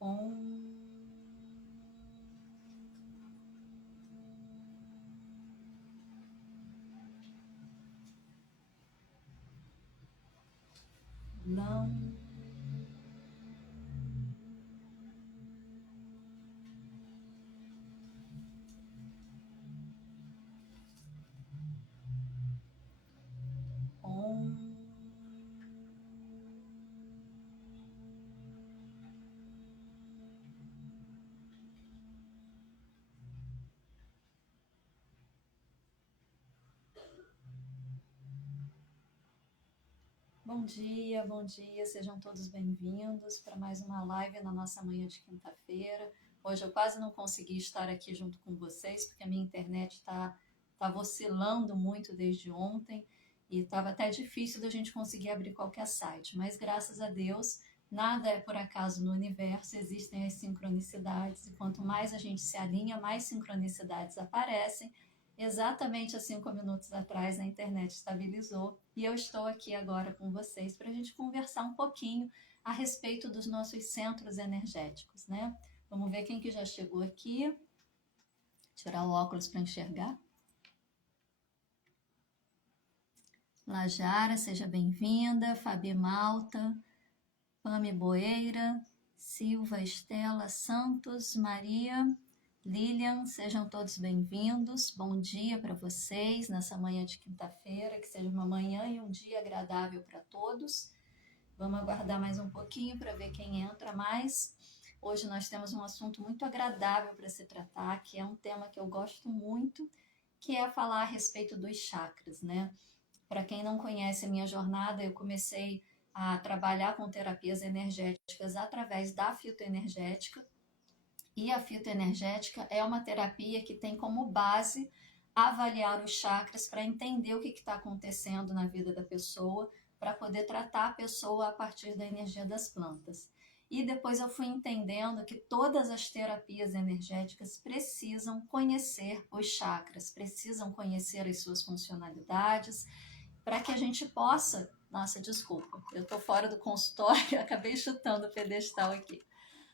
Om. Lam. Om. Bom dia, sejam todos bem-vindos para mais uma live na nossa manhã de quinta-feira. Hoje eu quase não consegui estar aqui junto com vocês, porque a minha internet está oscilando muito desde ontem e estava até difícil da gente conseguir abrir qualquer site, mas graças a Deus, nada é por acaso no universo, existem as sincronicidades e quanto mais a gente se alinha, mais sincronicidades aparecem. Exatamente há 5 minutos atrás a internet estabilizou e eu estou aqui agora com vocês para a gente conversar um pouquinho a respeito dos nossos centros energéticos, né? Vamos ver quem que já chegou aqui. Tirar o óculos para enxergar. Lajara, seja bem-vinda. Fabi Malta, Pame Boeira, Silva Estela Santos, Maria, Lilian, sejam todos bem-vindos. Bom dia para vocês nessa manhã de quinta-feira, que seja uma manhã e um dia agradável para todos. Vamos aguardar mais um pouquinho para ver quem entra mais. Hoje nós temos um assunto muito agradável para se tratar, que é um tema que eu gosto muito, que é falar a respeito dos chakras, né? Para quem não conhece a minha jornada, eu comecei a trabalhar com terapias energéticas através da fitoenergética. E a fitoenergética é uma terapia que tem como base avaliar os chakras para entender o que está acontecendo na vida da pessoa, para poder tratar a pessoa a partir da energia das plantas. E depois eu fui entendendo que todas as terapias energéticas precisam conhecer os chakras, precisam conhecer as suas funcionalidades, para que a gente possa... Nossa, desculpa, eu estou fora do consultório, acabei chutando o pedestal aqui.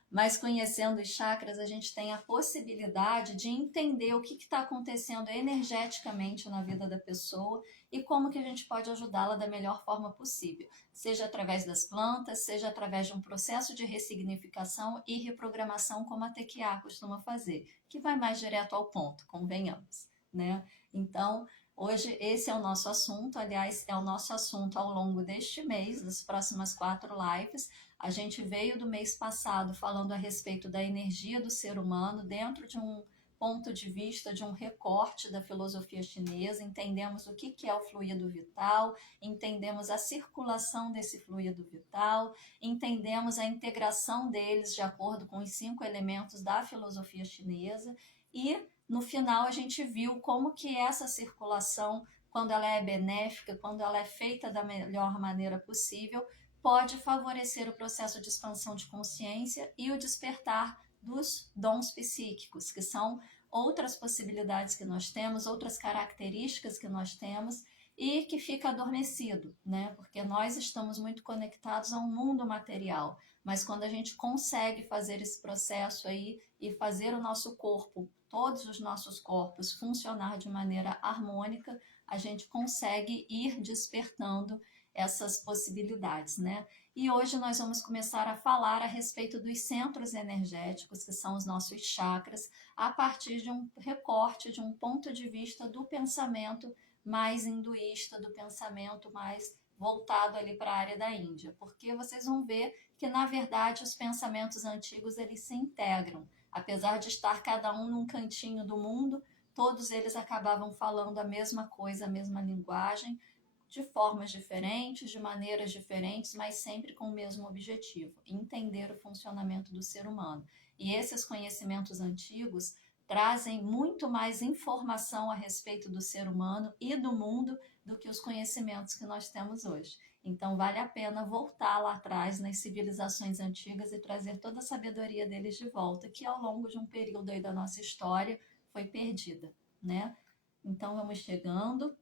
Mas conhecendo os chakras, a gente tem a possibilidade de entender o que está acontecendo energeticamente na vida da pessoa e como que a gente pode ajudá-la da melhor forma possível, seja através das plantas, seja através de um processo de ressignificação e reprogramação, como a TQA costuma fazer, que vai mais direto ao ponto, convenhamos, né? Então, hoje esse é o nosso assunto, aliás, é o nosso assunto ao longo deste mês, das próximas 4 lives. A gente veio do mês passado falando a respeito da energia do ser humano dentro de um ponto de vista, de um recorte da filosofia chinesa, entendemos o que é o fluido vital, entendemos a circulação desse fluido vital, entendemos a integração deles de acordo com os 5 elementos da filosofia chinesa e no final a gente viu como que essa circulação, quando ela é benéfica, quando ela é feita da melhor maneira possível, pode favorecer o processo de expansão de consciência e o despertar dos dons psíquicos, que são outras possibilidades que nós temos, outras características que nós temos e que fica adormecido, né? Porque nós estamos muito conectados ao mundo material, mas quando a gente consegue fazer esse processo aí e fazer o nosso corpo, todos os nossos corpos funcionar de maneira harmônica, a gente consegue ir despertando essas possibilidades, né? E hoje nós vamos começar a falar a respeito dos centros energéticos, que são os nossos chakras, a partir de um recorte, de um ponto de vista do pensamento mais hinduísta, do pensamento mais voltado ali para a área da Índia, porque vocês vão ver que, na verdade, os pensamentos antigos, eles se integram. Apesar de estar cada um num cantinho do mundo, todos eles acabavam falando a mesma coisa, a mesma linguagem, de formas diferentes, de maneiras diferentes, mas sempre com o mesmo objetivo, entender o funcionamento do ser humano. E esses conhecimentos antigos trazem muito mais informação a respeito do ser humano e do mundo do que os conhecimentos que nós temos hoje. Então vale a pena voltar lá atrás nas civilizações antigas e trazer toda a sabedoria deles de volta, que ao longo de um período aí da nossa história foi perdida, né? Então vamos chegando.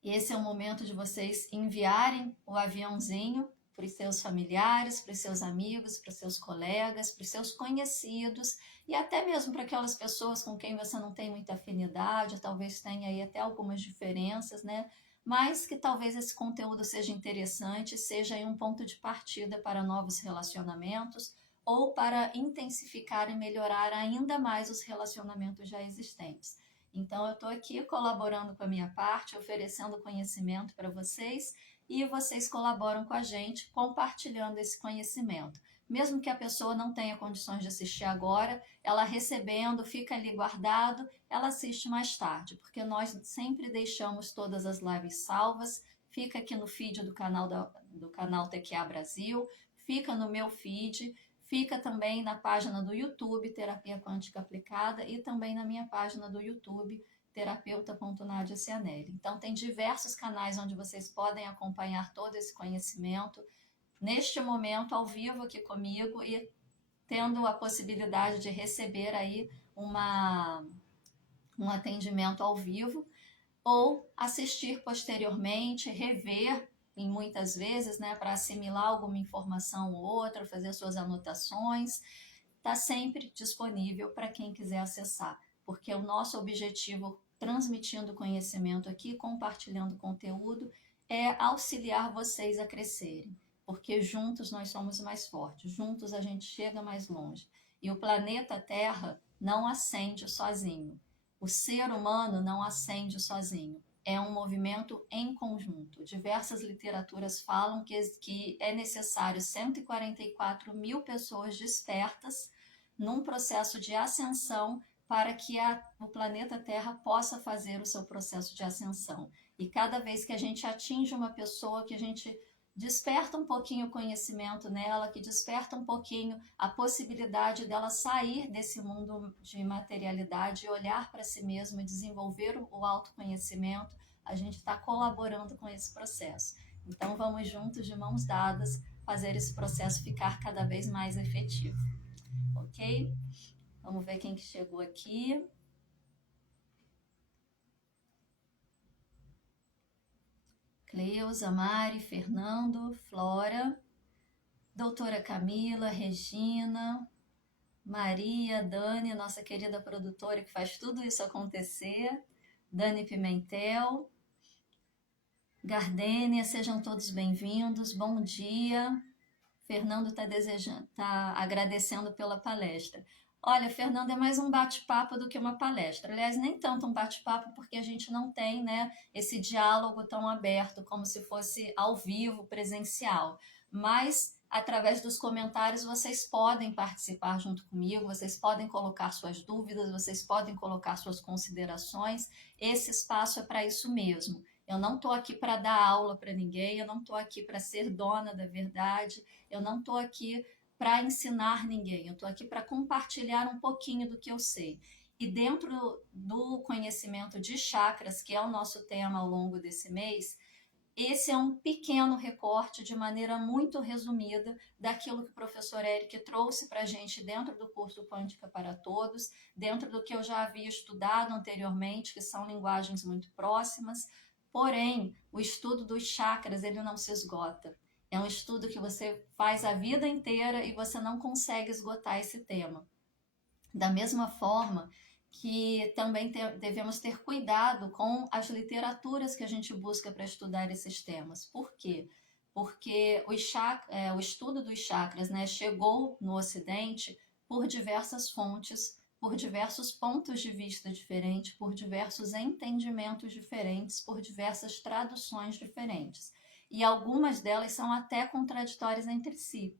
Esse é o momento de vocês enviarem o aviãozinho para os seus familiares, para os seus amigos, para os seus colegas, para os seus conhecidos e até mesmo para aquelas pessoas com quem você não tem muita afinidade, talvez tenha aí até algumas diferenças, né? Mas que talvez esse conteúdo seja interessante, seja aí um ponto de partida para novos relacionamentos ou para intensificar e melhorar ainda mais os relacionamentos já existentes. Então, eu estou aqui colaborando com a minha parte, oferecendo conhecimento para vocês e vocês colaboram com a gente, compartilhando esse conhecimento. Mesmo que a pessoa não tenha condições de assistir agora, ela recebendo, fica ali guardado, ela assiste mais tarde, porque nós sempre deixamos todas as lives salvas, fica aqui no feed do canal TQA Brasil, fica no meu feed, fica também na página do YouTube, Terapia Quântica Aplicada, e também na minha página do YouTube, terapeuta.nadia Cianelli. Então, tem diversos canais onde vocês podem acompanhar todo esse conhecimento, neste momento, ao vivo aqui comigo, e tendo a possibilidade de receber aí um atendimento ao vivo, ou assistir posteriormente, rever em muitas vezes, né, para assimilar alguma informação ou outra, fazer suas anotações, está sempre disponível para quem quiser acessar, porque o nosso objetivo, transmitindo conhecimento aqui, compartilhando conteúdo, é auxiliar vocês a crescerem, porque juntos nós somos mais fortes, juntos a gente chega mais longe. E o planeta Terra não ascende sozinho, o ser humano não ascende sozinho. É um movimento em conjunto. Diversas literaturas falam que é necessário 144 mil pessoas despertas num processo de ascensão para que o planeta Terra possa fazer o seu processo de ascensão. E cada vez que a gente atinge uma pessoa, que a gente desperta um pouquinho o conhecimento nela, que desperta um pouquinho a possibilidade dela sair desse mundo de materialidade e olhar para si mesma e desenvolver o autoconhecimento, a gente está colaborando com esse processo. Então, vamos juntos, de mãos dadas, fazer esse processo ficar cada vez mais efetivo. Ok? Vamos ver quem que chegou aqui. Cleusa, Mari, Fernando, Flora, doutora Camila, Regina, Maria, Dani, nossa querida produtora que faz tudo isso acontecer, Dani Pimentel, Gardênia, sejam todos bem-vindos, bom dia. Fernando está agradecendo pela palestra. Olha, Fernando, é mais um bate-papo do que uma palestra. Aliás, nem tanto um bate-papo, porque a gente não tem, né, esse diálogo tão aberto como se fosse ao vivo, presencial. Mas, através dos comentários, vocês podem participar junto comigo, vocês podem colocar suas dúvidas, vocês podem colocar suas considerações. Esse espaço é para isso mesmo. Eu não estou aqui para dar aula para ninguém, eu não estou aqui para ser dona da verdade, eu não estou aqui para ensinar ninguém, eu estou aqui para compartilhar um pouquinho do que eu sei. E dentro do conhecimento de chakras, que é o nosso tema ao longo desse mês, esse é um pequeno recorte, de maneira muito resumida, daquilo que o professor Eric trouxe para a gente dentro do curso Quântica para Todos, dentro do que eu já havia estudado anteriormente, que são linguagens muito próximas. Porém, o estudo dos chakras, ele não se esgota. É um estudo que você faz a vida inteira e você não consegue esgotar esse tema. Da mesma forma que também devemos ter cuidado com as literaturas que a gente busca para estudar esses temas. Por quê? Porque o estudo dos chakras, né, chegou no Ocidente por diversas fontes, por diversos pontos de vista diferentes, por diversos entendimentos diferentes, por diversas traduções diferentes. E algumas delas são até contraditórias entre si.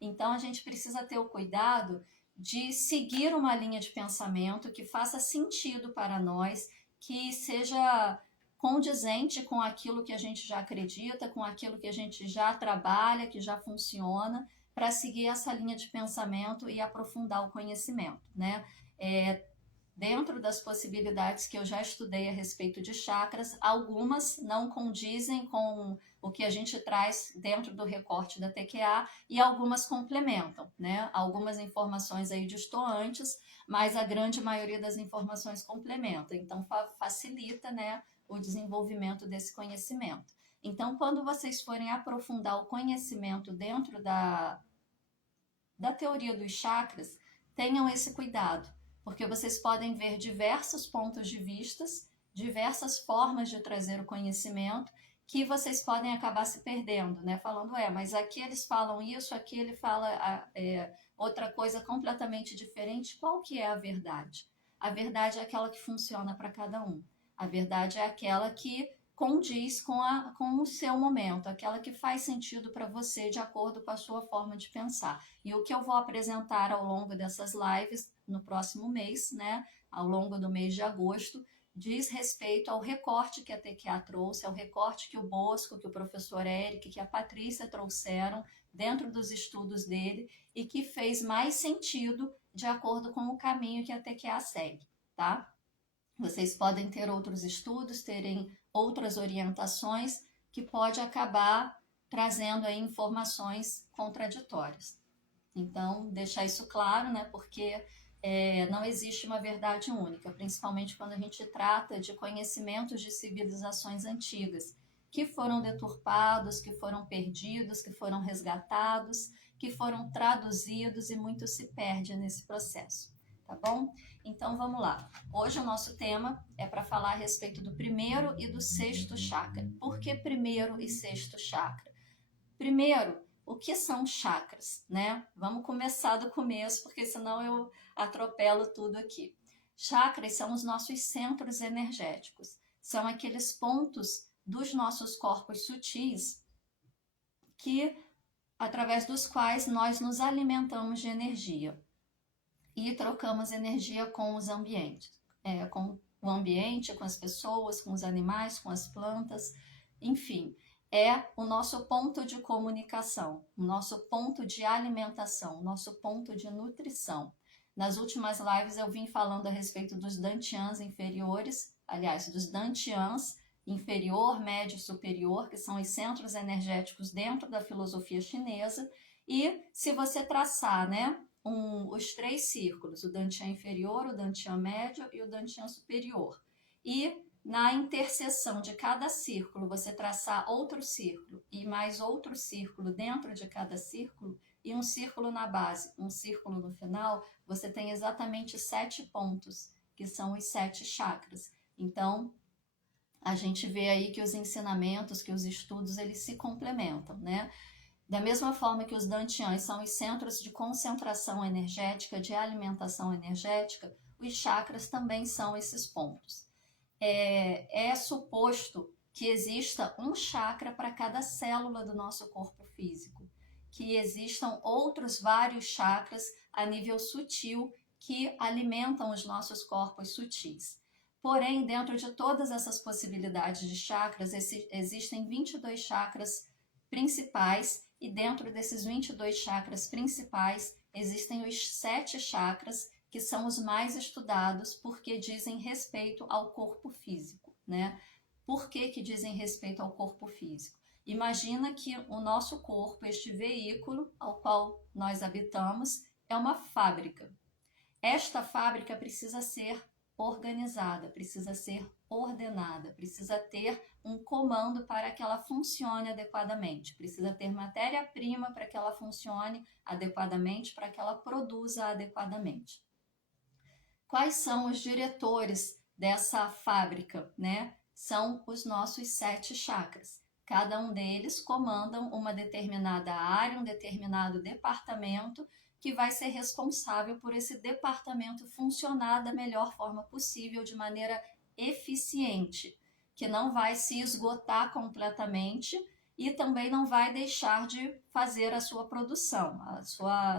Então, a gente precisa ter o cuidado de seguir uma linha de pensamento que faça sentido para nós, que seja condizente com aquilo que a gente já acredita, com aquilo que a gente já trabalha, que já funciona, para seguir essa linha de pensamento e aprofundar o conhecimento, né? Dentro das possibilidades que eu já estudei a respeito de chakras, algumas não condizem com o que a gente traz dentro do recorte da TQA e algumas complementam, né? Algumas informações aí distoantes, mas a grande maioria das informações complementa. Então, facilita, né, o desenvolvimento desse conhecimento. Então, quando vocês forem aprofundar o conhecimento dentro da teoria dos chakras, tenham esse cuidado, porque vocês podem ver diversos pontos de vistas, diversas formas de trazer o conhecimento, que vocês podem acabar se perdendo, né? Falando, mas aqui eles falam isso, aqui ele fala outra coisa completamente diferente. Qual que é a verdade? A verdade é aquela que funciona para cada um. A verdade é aquela que condiz com o seu momento, aquela que faz sentido para você de acordo com a sua forma de pensar. E o que eu vou apresentar ao longo dessas lives no próximo mês, né, ao longo do mês de agosto, diz respeito ao recorte que a TQA trouxe, ao recorte que o Bosco, que o professor Eric, que a Patrícia trouxeram dentro dos estudos dele e que fez mais sentido de acordo com o caminho que a TQA segue, tá? Vocês podem ter outros estudos, terem outras orientações que pode acabar trazendo aí informações contraditórias. Então, deixar isso claro, né? Porque não existe uma verdade única, principalmente quando a gente trata de conhecimentos de civilizações antigas, que foram deturpados, que foram perdidos, que foram resgatados, que foram traduzidos e muito se perde nesse processo, tá bom? Então vamos lá. Hoje o nosso tema é para falar a respeito do primeiro e do sexto chakra. Por que primeiro e sexto chakra? Primeiro, o que são chakras, né? Vamos começar do começo, porque senão eu atropelo tudo aqui. Chakras são os nossos centros energéticos. São aqueles pontos dos nossos corpos sutis que, através dos quais nós nos alimentamos de energia e trocamos energia com os ambientes, com o ambiente, com as pessoas, com os animais, com as plantas, enfim, é o nosso ponto de comunicação, o nosso ponto de alimentação, o nosso ponto de nutrição. Nas últimas lives eu vim falando a respeito dos dantians inferiores, aliás, dos dantians inferior, médio e superior, que são os centros energéticos dentro da filosofia chinesa, e se você traçar, né, os três círculos, o dantian inferior, o dantian médio e o dantian superior. E na interseção de cada círculo, você traçar outro círculo e mais outro círculo dentro de cada círculo e um círculo na base, um círculo no final, você tem exatamente 7 pontos, que são os 7 chakras. Então, a gente vê aí que os ensinamentos, que os estudos, eles se complementam, né? Da mesma forma que os dantians são os centros de concentração energética, de alimentação energética, os chakras também são esses pontos. É suposto que exista um chakra para cada célula do nosso corpo físico, que existam outros vários chakras a nível sutil que alimentam os nossos corpos sutis. Porém, dentro de todas essas possibilidades de chakras, existem 22 chakras principais, e dentro desses 22 chakras principais existem os 7 chakras que são os mais estudados porque dizem respeito ao corpo físico, né? Por que dizem respeito ao corpo físico? Imagina que o nosso corpo, este veículo ao qual nós habitamos, é uma fábrica. Esta fábrica precisa ser organizada, precisa ser ordenada, precisa ter um comando para que ela funcione adequadamente, precisa ter matéria-prima para que ela funcione adequadamente, para que ela produza adequadamente. Quais são os diretores dessa fábrica, né? São os nossos 7 chakras. Cada um deles comandam uma determinada área, um determinado departamento que vai ser responsável por esse departamento funcionar da melhor forma possível, de maneira eficiente, que não vai se esgotar completamente e também não vai deixar de fazer a sua produção,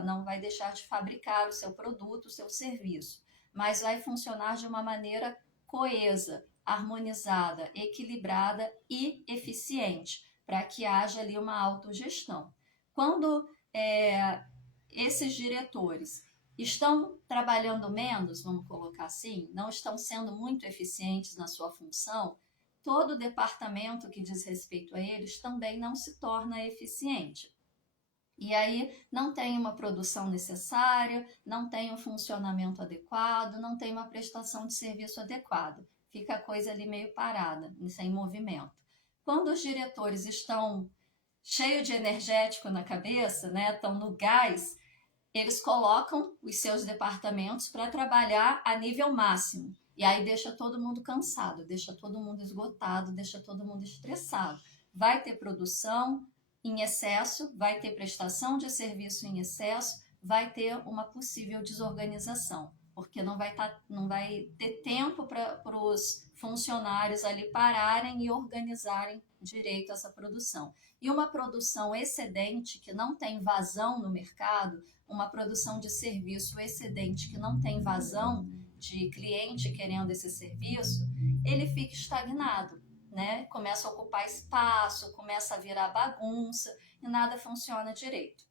não vai deixar de fabricar o seu produto, o seu serviço, mas vai funcionar de uma maneira coesa, harmonizada, equilibrada e eficiente, para que haja ali uma autogestão. Quando esses diretores estão trabalhando menos, vamos colocar assim, não estão sendo muito eficientes na sua função, todo o departamento que diz respeito a eles também não se torna eficiente. E aí não tem uma produção necessária, não tem um funcionamento adequado, não tem uma prestação de serviço adequada. Fica a coisa ali meio parada, sem movimento. Quando os diretores estão cheios de energético na cabeça, né, estão no gás, eles colocam os seus departamentos para trabalhar a nível máximo. E aí deixa todo mundo cansado, deixa todo mundo esgotado, deixa todo mundo estressado. Vai ter produção em excesso, vai ter prestação de serviço em excesso, vai ter uma possível desorganização, porque não vai ter tempo para os funcionários ali pararem e organizarem direito essa produção. E uma produção excedente, que não tem vazão no mercado, uma produção de serviço excedente que não tem vazão de cliente querendo esse serviço, ele fica estagnado, né? Começa a ocupar espaço, começa a virar bagunça e nada funciona direito.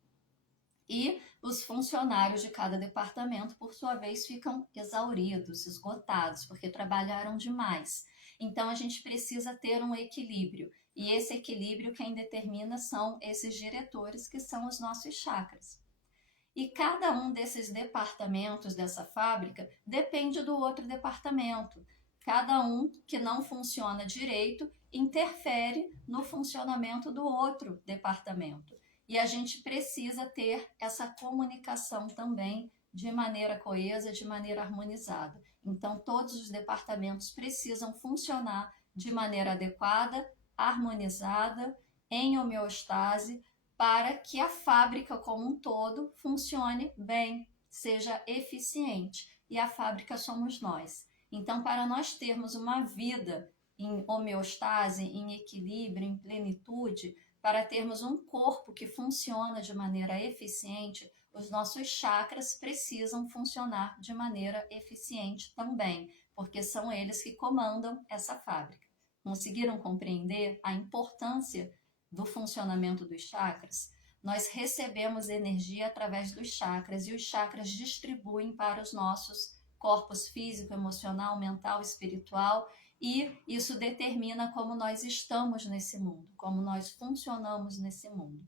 E os funcionários de cada departamento, por sua vez, ficam exauridos, esgotados, porque trabalharam demais. Então, a gente precisa ter um equilíbrio. E esse equilíbrio quem determina são esses diretores, que são os nossos chakras. E cada um desses departamentos dessa fábrica depende do outro departamento. Cada um que não funciona direito interfere no funcionamento do outro departamento. E a gente precisa ter essa comunicação também de maneira coesa, de maneira harmonizada. Então, todos os departamentos precisam funcionar de maneira adequada, harmonizada, em homeostase, para que a fábrica como um todo funcione bem, seja eficiente. E a fábrica somos nós. Então, para nós termos uma vida em homeostase, em equilíbrio, em plenitude, para termos um corpo que funciona de maneira eficiente, os nossos chakras precisam funcionar de maneira eficiente também, porque são eles que comandam essa fábrica. Conseguiram compreender a importância do funcionamento dos chakras? Nós recebemos energia através dos chakras e os chakras distribuem para os nossos corpos físico, emocional, mental, espiritual, e isso determina como nós estamos nesse mundo, como nós funcionamos nesse mundo.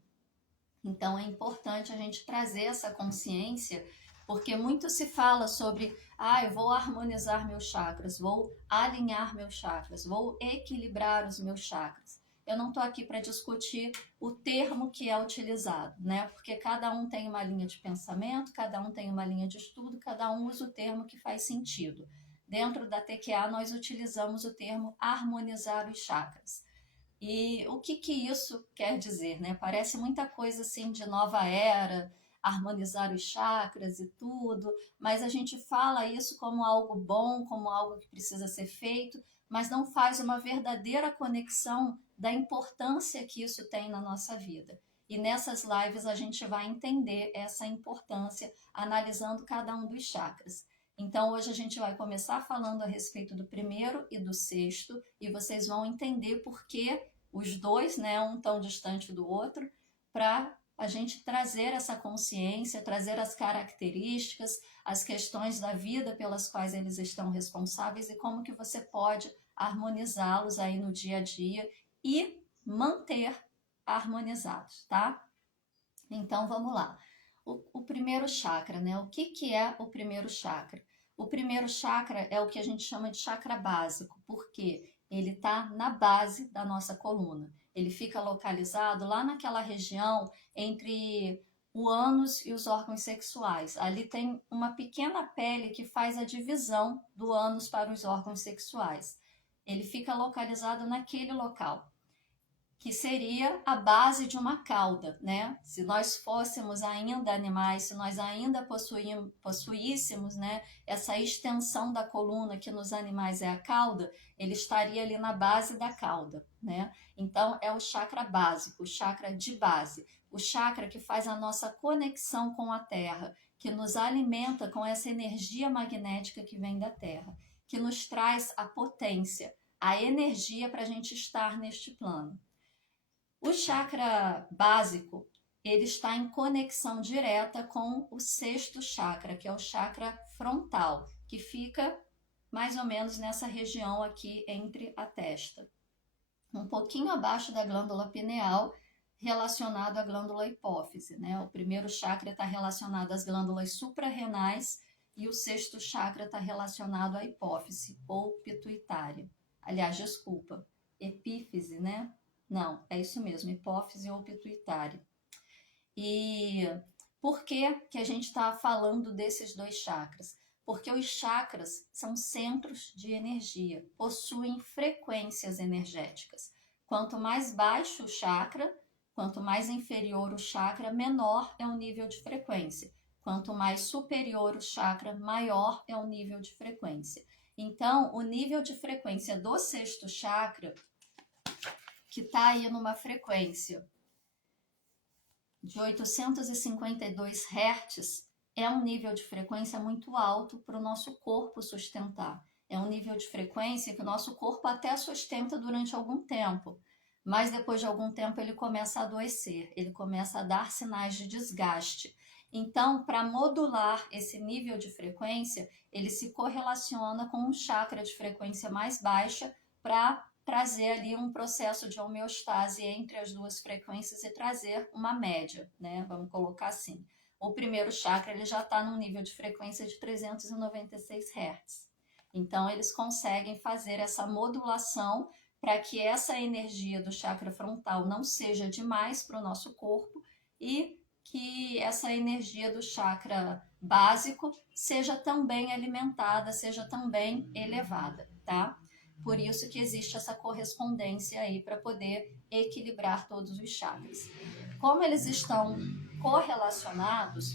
Então é importante a gente trazer essa consciência, porque muito se fala sobre, eu vou harmonizar meus chakras, vou alinhar meus chakras, vou equilibrar os meus chakras. Eu não estou aqui para discutir o termo que é utilizado, né? Porque cada um tem uma linha de pensamento, cada um tem uma linha de estudo, cada um usa o termo que faz sentido. Dentro da TQA, nós utilizamos o termo harmonizar os chakras. E o que isso quer dizer, né? Parece muita coisa assim de nova era, harmonizar os chakras e tudo, mas a gente fala isso como algo bom, como algo que precisa ser feito, mas não faz uma verdadeira conexão da importância que isso tem na nossa vida. E nessas lives a gente vai entender essa importância analisando cada um dos chakras. Então hoje a gente vai começar falando a respeito do primeiro e do sexto, e vocês vão entender por que os dois, né, um tão distante do outro, para a gente trazer essa consciência, trazer as características, as questões da vida pelas quais eles estão responsáveis e como que você pode harmonizá-los aí no dia a dia e manter harmonizados, tá? Então vamos lá. O primeiro chakra, né? O que é o primeiro chakra? O primeiro chakra é o que a gente chama de chakra básico, porque ele está na base da nossa coluna. Ele fica localizado lá naquela região entre o ânus e os órgãos sexuais. Ali tem uma pequena pele que faz a divisão do ânus para os órgãos sexuais. Ele fica localizado naquele local, que seria a base de uma cauda, né? Se nós fôssemos ainda animais, se nós ainda possuíssemos, né, essa extensão da coluna que nos animais é a cauda, ele estaria ali na base da cauda, né? Então é o chakra básico, o chakra de base, o chakra que faz a nossa conexão com a Terra, que nos alimenta com essa energia magnética que vem da Terra, que nos traz a potência, a energia para a gente estar neste plano. O chakra básico, ele está em conexão direta com o sexto chakra, que é o chakra frontal, que fica mais ou menos nessa região aqui entre a testa. Um pouquinho abaixo da glândula pineal, relacionado à glândula hipófise, né? O primeiro chakra está relacionado às glândulas suprarrenais e o sexto chakra está relacionado à hipófise ou pituitária. Aliás, desculpa, epífise, né? Não, é isso mesmo, hipófise ou pituitária. E por que que a gente está falando desses dois chakras? Porque os chakras são centros de energia, possuem frequências energéticas. Quanto mais baixo o chakra, quanto mais inferior o chakra, menor é o nível de frequência. Quanto mais superior o chakra, maior é o nível de frequência. Então, o nível de frequência do sexto chakra, que está aí numa frequência de 852 Hz, é um nível de frequência muito alto para o nosso corpo sustentar. É um nível de frequência que o nosso corpo até sustenta durante algum tempo, mas depois de algum tempo ele começa a adoecer, ele começa a dar sinais de desgaste. Então, para modular esse nível de frequência, ele se correlaciona com um chakra de frequência mais baixa para trazer ali um processo de homeostase entre as duas frequências e trazer uma média, né? Vamos colocar assim. O primeiro chakra ele já está num nível de frequência de 396 Hz. Então, eles conseguem fazer essa modulação para que essa energia do chakra frontal não seja demais para o nosso corpo e que essa energia do chakra básico seja também alimentada, seja também elevada, tá? Por isso que existe essa correspondência aí para poder equilibrar todos os chakras. Como eles estão correlacionados,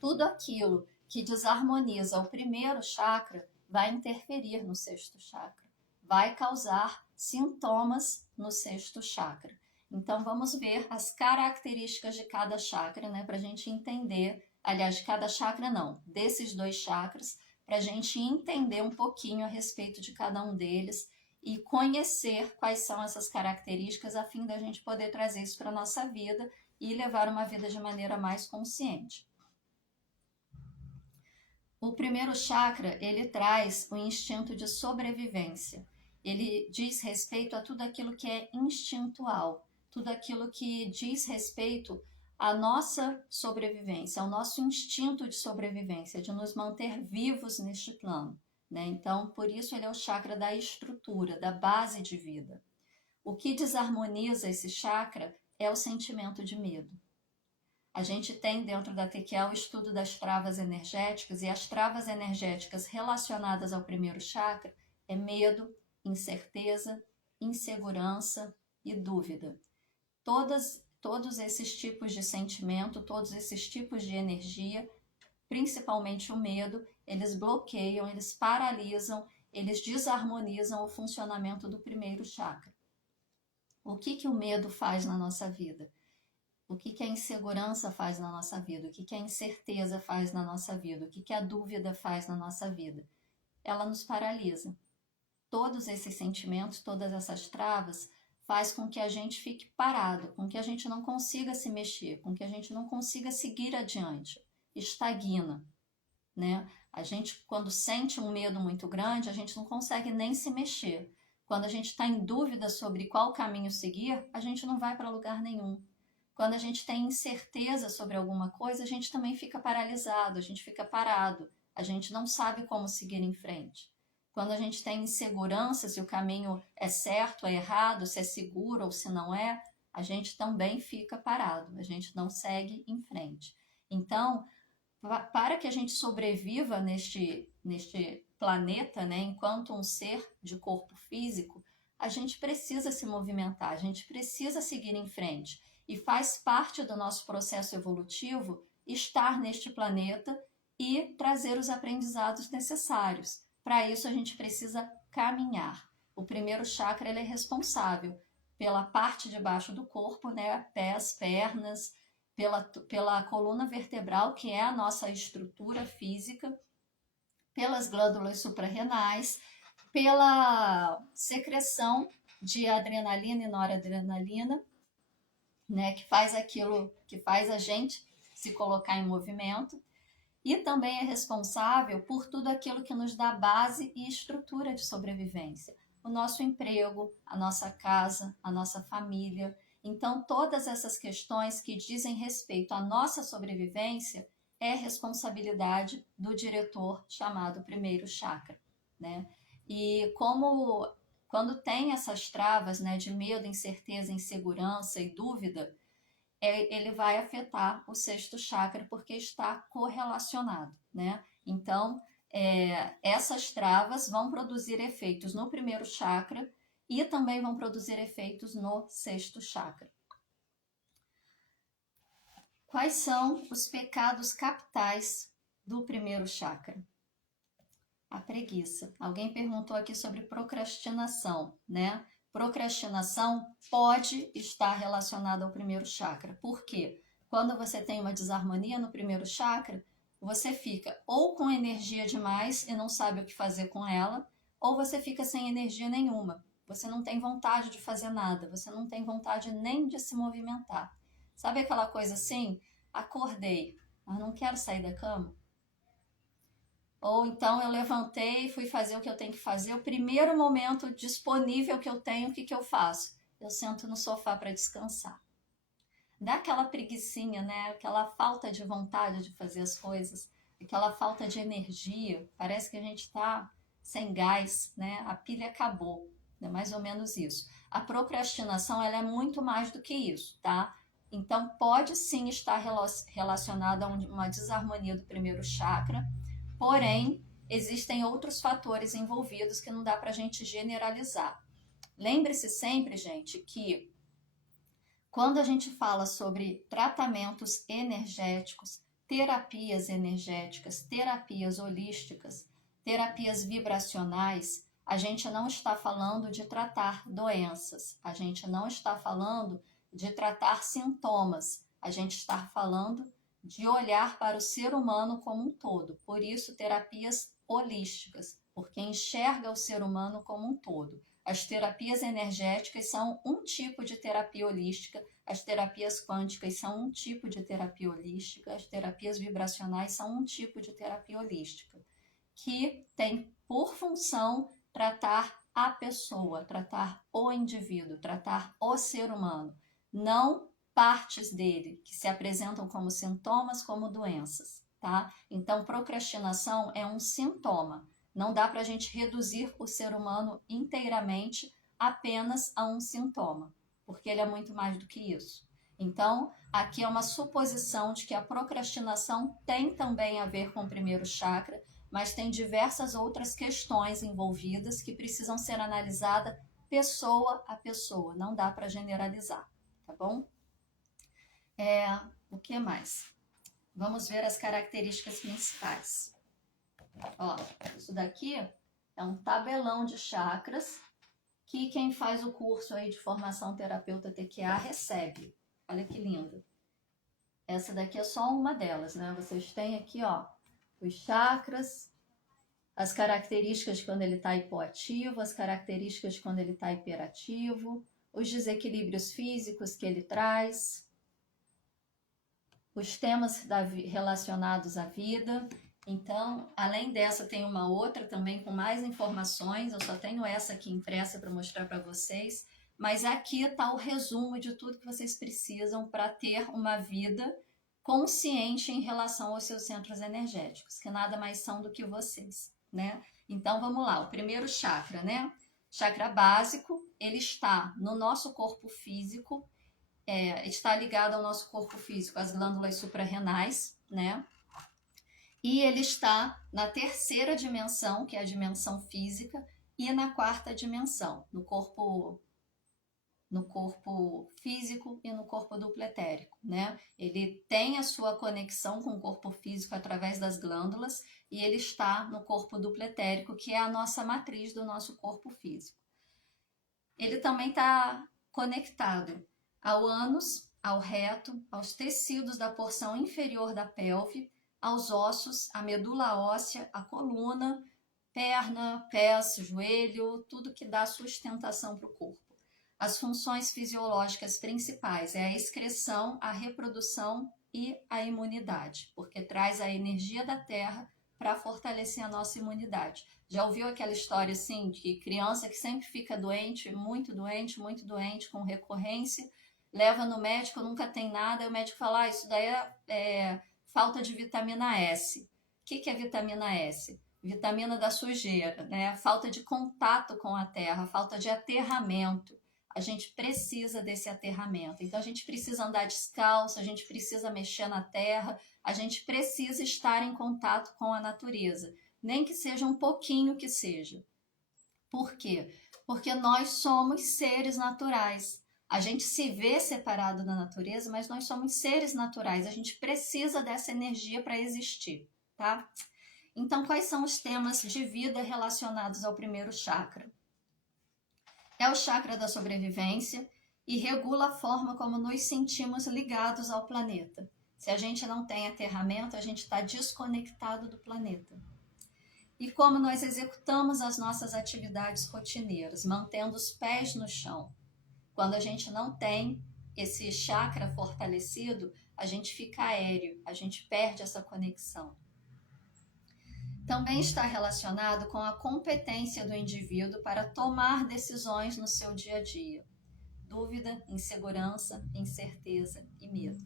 tudo aquilo que desarmoniza o primeiro chakra vai interferir no sexto chakra, vai causar sintomas no sexto chakra. Então vamos ver as características de cada chakra, né, para a gente entender, aliás, de cada chakra não, desses dois chakras, para a gente entender um pouquinho a respeito de cada um deles e conhecer quais são essas características a fim da gente poder trazer isso para a nossa vida e levar uma vida de maneira mais consciente. O primeiro chakra, ele traz o instinto de sobrevivência. Ele diz respeito a tudo aquilo que é instintual, tudo aquilo que diz respeito à nossa sobrevivência, ao nosso instinto de sobrevivência, de nos manter vivos neste plano, né? Então, por isso ele é o chakra da estrutura, da base de vida. O que desarmoniza esse chakra é o sentimento de medo. A gente tem dentro da TQA o estudo das travas energéticas, e as travas energéticas relacionadas ao primeiro chakra é medo, incerteza, insegurança e dúvida. Todos esses tipos de sentimento, todos esses tipos de energia, principalmente o medo, eles bloqueiam, eles paralisam, eles desarmonizam o funcionamento do primeiro chakra. O que o medo faz na nossa vida? O que a insegurança faz na nossa vida? O que a incerteza faz na nossa vida? O que a dúvida faz na nossa vida? Ela nos paralisa. Todos esses sentimentos, todas essas travas, faz com que a gente fique parado, com que a gente não consiga se mexer, com que a gente não consiga seguir adiante. Estagna, né? A gente, quando sente um medo muito grande, a gente não consegue nem se mexer. Quando a gente está em dúvida sobre qual caminho seguir, a gente não vai para lugar nenhum. Quando a gente tem incerteza sobre alguma coisa, a gente também fica paralisado, a gente fica parado, a gente não sabe como seguir em frente. Quando a gente tem insegurança se o caminho é certo, é errado, se é seguro ou se não é, a gente também fica parado, a gente não segue em frente. Então, para que a gente sobreviva neste planeta, né, enquanto um ser de corpo físico, a gente precisa se movimentar, a gente precisa seguir em frente. E faz parte do nosso processo evolutivo estar neste planeta e trazer os aprendizados necessários. Para isso, a gente precisa caminhar. O primeiro chakra ele é responsável pela parte de baixo do corpo, né? Pés, pernas, pela coluna vertebral, que é a nossa estrutura física, pelas glândulas suprarrenais, pela secreção de adrenalina e noradrenalina, né, que faz aquilo que faz a gente se colocar em movimento, e também é responsável por tudo aquilo que nos dá base e estrutura de sobrevivência. O nosso emprego, a nossa casa, a nossa família. Então, todas essas questões que dizem respeito à nossa sobrevivência é responsabilidade do diretor chamado primeiro chakra, né? E quando tem essas travas, né, de medo, incerteza, insegurança e dúvida, ele vai afetar o sexto chakra porque está correlacionado, né? Então, essas travas vão produzir efeitos no primeiro chakra e também vão produzir efeitos no sexto chakra. Quais são os pecados capitais do primeiro chakra? A preguiça. Alguém perguntou aqui sobre procrastinação, né? Procrastinação pode estar relacionada ao primeiro chakra. Por quê? Quando você tem uma desarmonia no primeiro chakra, você fica ou com energia demais e não sabe o que fazer com ela, ou você fica sem energia nenhuma. Você não tem vontade de fazer nada, você não tem vontade nem de se movimentar. Sabe aquela coisa assim? Acordei, mas não quero sair da cama. Ou então eu levantei e fui fazer o que eu tenho que fazer. O primeiro momento disponível que eu tenho, o que eu faço? Eu sento no sofá para descansar. Dá aquela preguicinha, né? Aquela falta de vontade de fazer as coisas, aquela falta de energia. Parece que a gente está sem gás, né? A pilha acabou. É mais ou menos isso. A procrastinação, ela é muito mais do que isso, tá? Então, pode sim estar relacionada a uma desarmonia do primeiro chakra, porém, existem outros fatores envolvidos que não dá para a gente generalizar. Lembre-se sempre, gente, que quando a gente fala sobre tratamentos energéticos, terapias energéticas, terapias holísticas, terapias vibracionais, a gente não está falando de tratar doenças, a gente não está falando de tratar sintomas, a gente está falando de olhar para o ser humano como um todo. Por isso, terapias holísticas, porque enxerga o ser humano como um todo. As terapias energéticas são um tipo de terapia holística, as terapias quânticas são um tipo de terapia holística, as terapias vibracionais são um tipo de terapia holística, que tem por função tratar a pessoa, tratar o indivíduo, tratar o ser humano, não partes dele que se apresentam como sintomas, como doenças, tá? Então, procrastinação é um sintoma. Não dá para a gente reduzir o ser humano inteiramente apenas a um sintoma, porque ele é muito mais do que isso. Então, aqui é uma suposição de que a procrastinação tem também a ver com o primeiro chakra, mas tem diversas outras questões envolvidas que precisam ser analisadas pessoa a pessoa. Não dá para generalizar, tá bom? O que mais? Vamos ver as características principais. Ó, isso daqui é um tabelão de chakras que quem faz o curso aí de formação terapeuta TQA recebe. Olha que lindo. Essa daqui é só uma delas, né? Vocês têm aqui, ó, os chakras, as características de quando ele está hipoativo, as características de quando ele está hiperativo, os desequilíbrios físicos que ele traz, os temas relacionados à vida. Então, além dessa, tem uma outra também com mais informações. Eu só tenho essa aqui impressa para mostrar para vocês. Mas aqui está o resumo de tudo que vocês precisam para ter uma vida consciente em relação aos seus centros energéticos, que nada mais são do que vocês, né? Então, vamos lá. O primeiro chakra, né? Chakra básico, ele está no nosso corpo físico, está ligado ao nosso corpo físico, às glândulas suprarrenais, né? E ele está na terceira dimensão, que é a dimensão física, e na quarta dimensão, no corpo físico e no corpo duplo etérico, né? Ele tem a sua conexão com o corpo físico através das glândulas e ele está no corpo duplo etérico, que é a nossa matriz do nosso corpo físico. Ele também está conectado ao ânus, ao reto, aos tecidos da porção inferior da pelve, aos ossos, à medula óssea, à coluna, perna, pés, joelho, tudo que dá sustentação para o corpo. As funções fisiológicas principais é a excreção, a reprodução e a imunidade, porque traz a energia da terra para fortalecer a nossa imunidade. Já ouviu aquela história assim de criança que sempre fica doente, muito doente, com recorrência, leva no médico, nunca tem nada, e o médico fala, isso daí é falta de vitamina S. O que é vitamina S? vitamina da sujeira, né? Falta de contato com a terra, falta de aterramento. A gente precisa desse aterramento. Então a gente precisa andar descalço, a gente precisa mexer na terra, a gente precisa estar em contato com a natureza, nem que seja um pouquinho que seja. Por quê? Porque nós somos seres naturais. A gente se vê separado da natureza, mas nós somos seres naturais. A gente precisa dessa energia para existir, tá? Então, quais são os temas de vida relacionados ao primeiro chakra? É o chakra da sobrevivência e regula a forma como nos sentimos ligados ao planeta. Se a gente não tem aterramento, a gente está desconectado do planeta. E como nós executamos as nossas atividades rotineiras, mantendo os pés no chão. Quando a gente não tem esse chakra fortalecido, a gente fica aéreo, a gente perde essa conexão. Também está relacionado com a competência do indivíduo para tomar decisões no seu dia a dia. Dúvida, insegurança, incerteza e medo.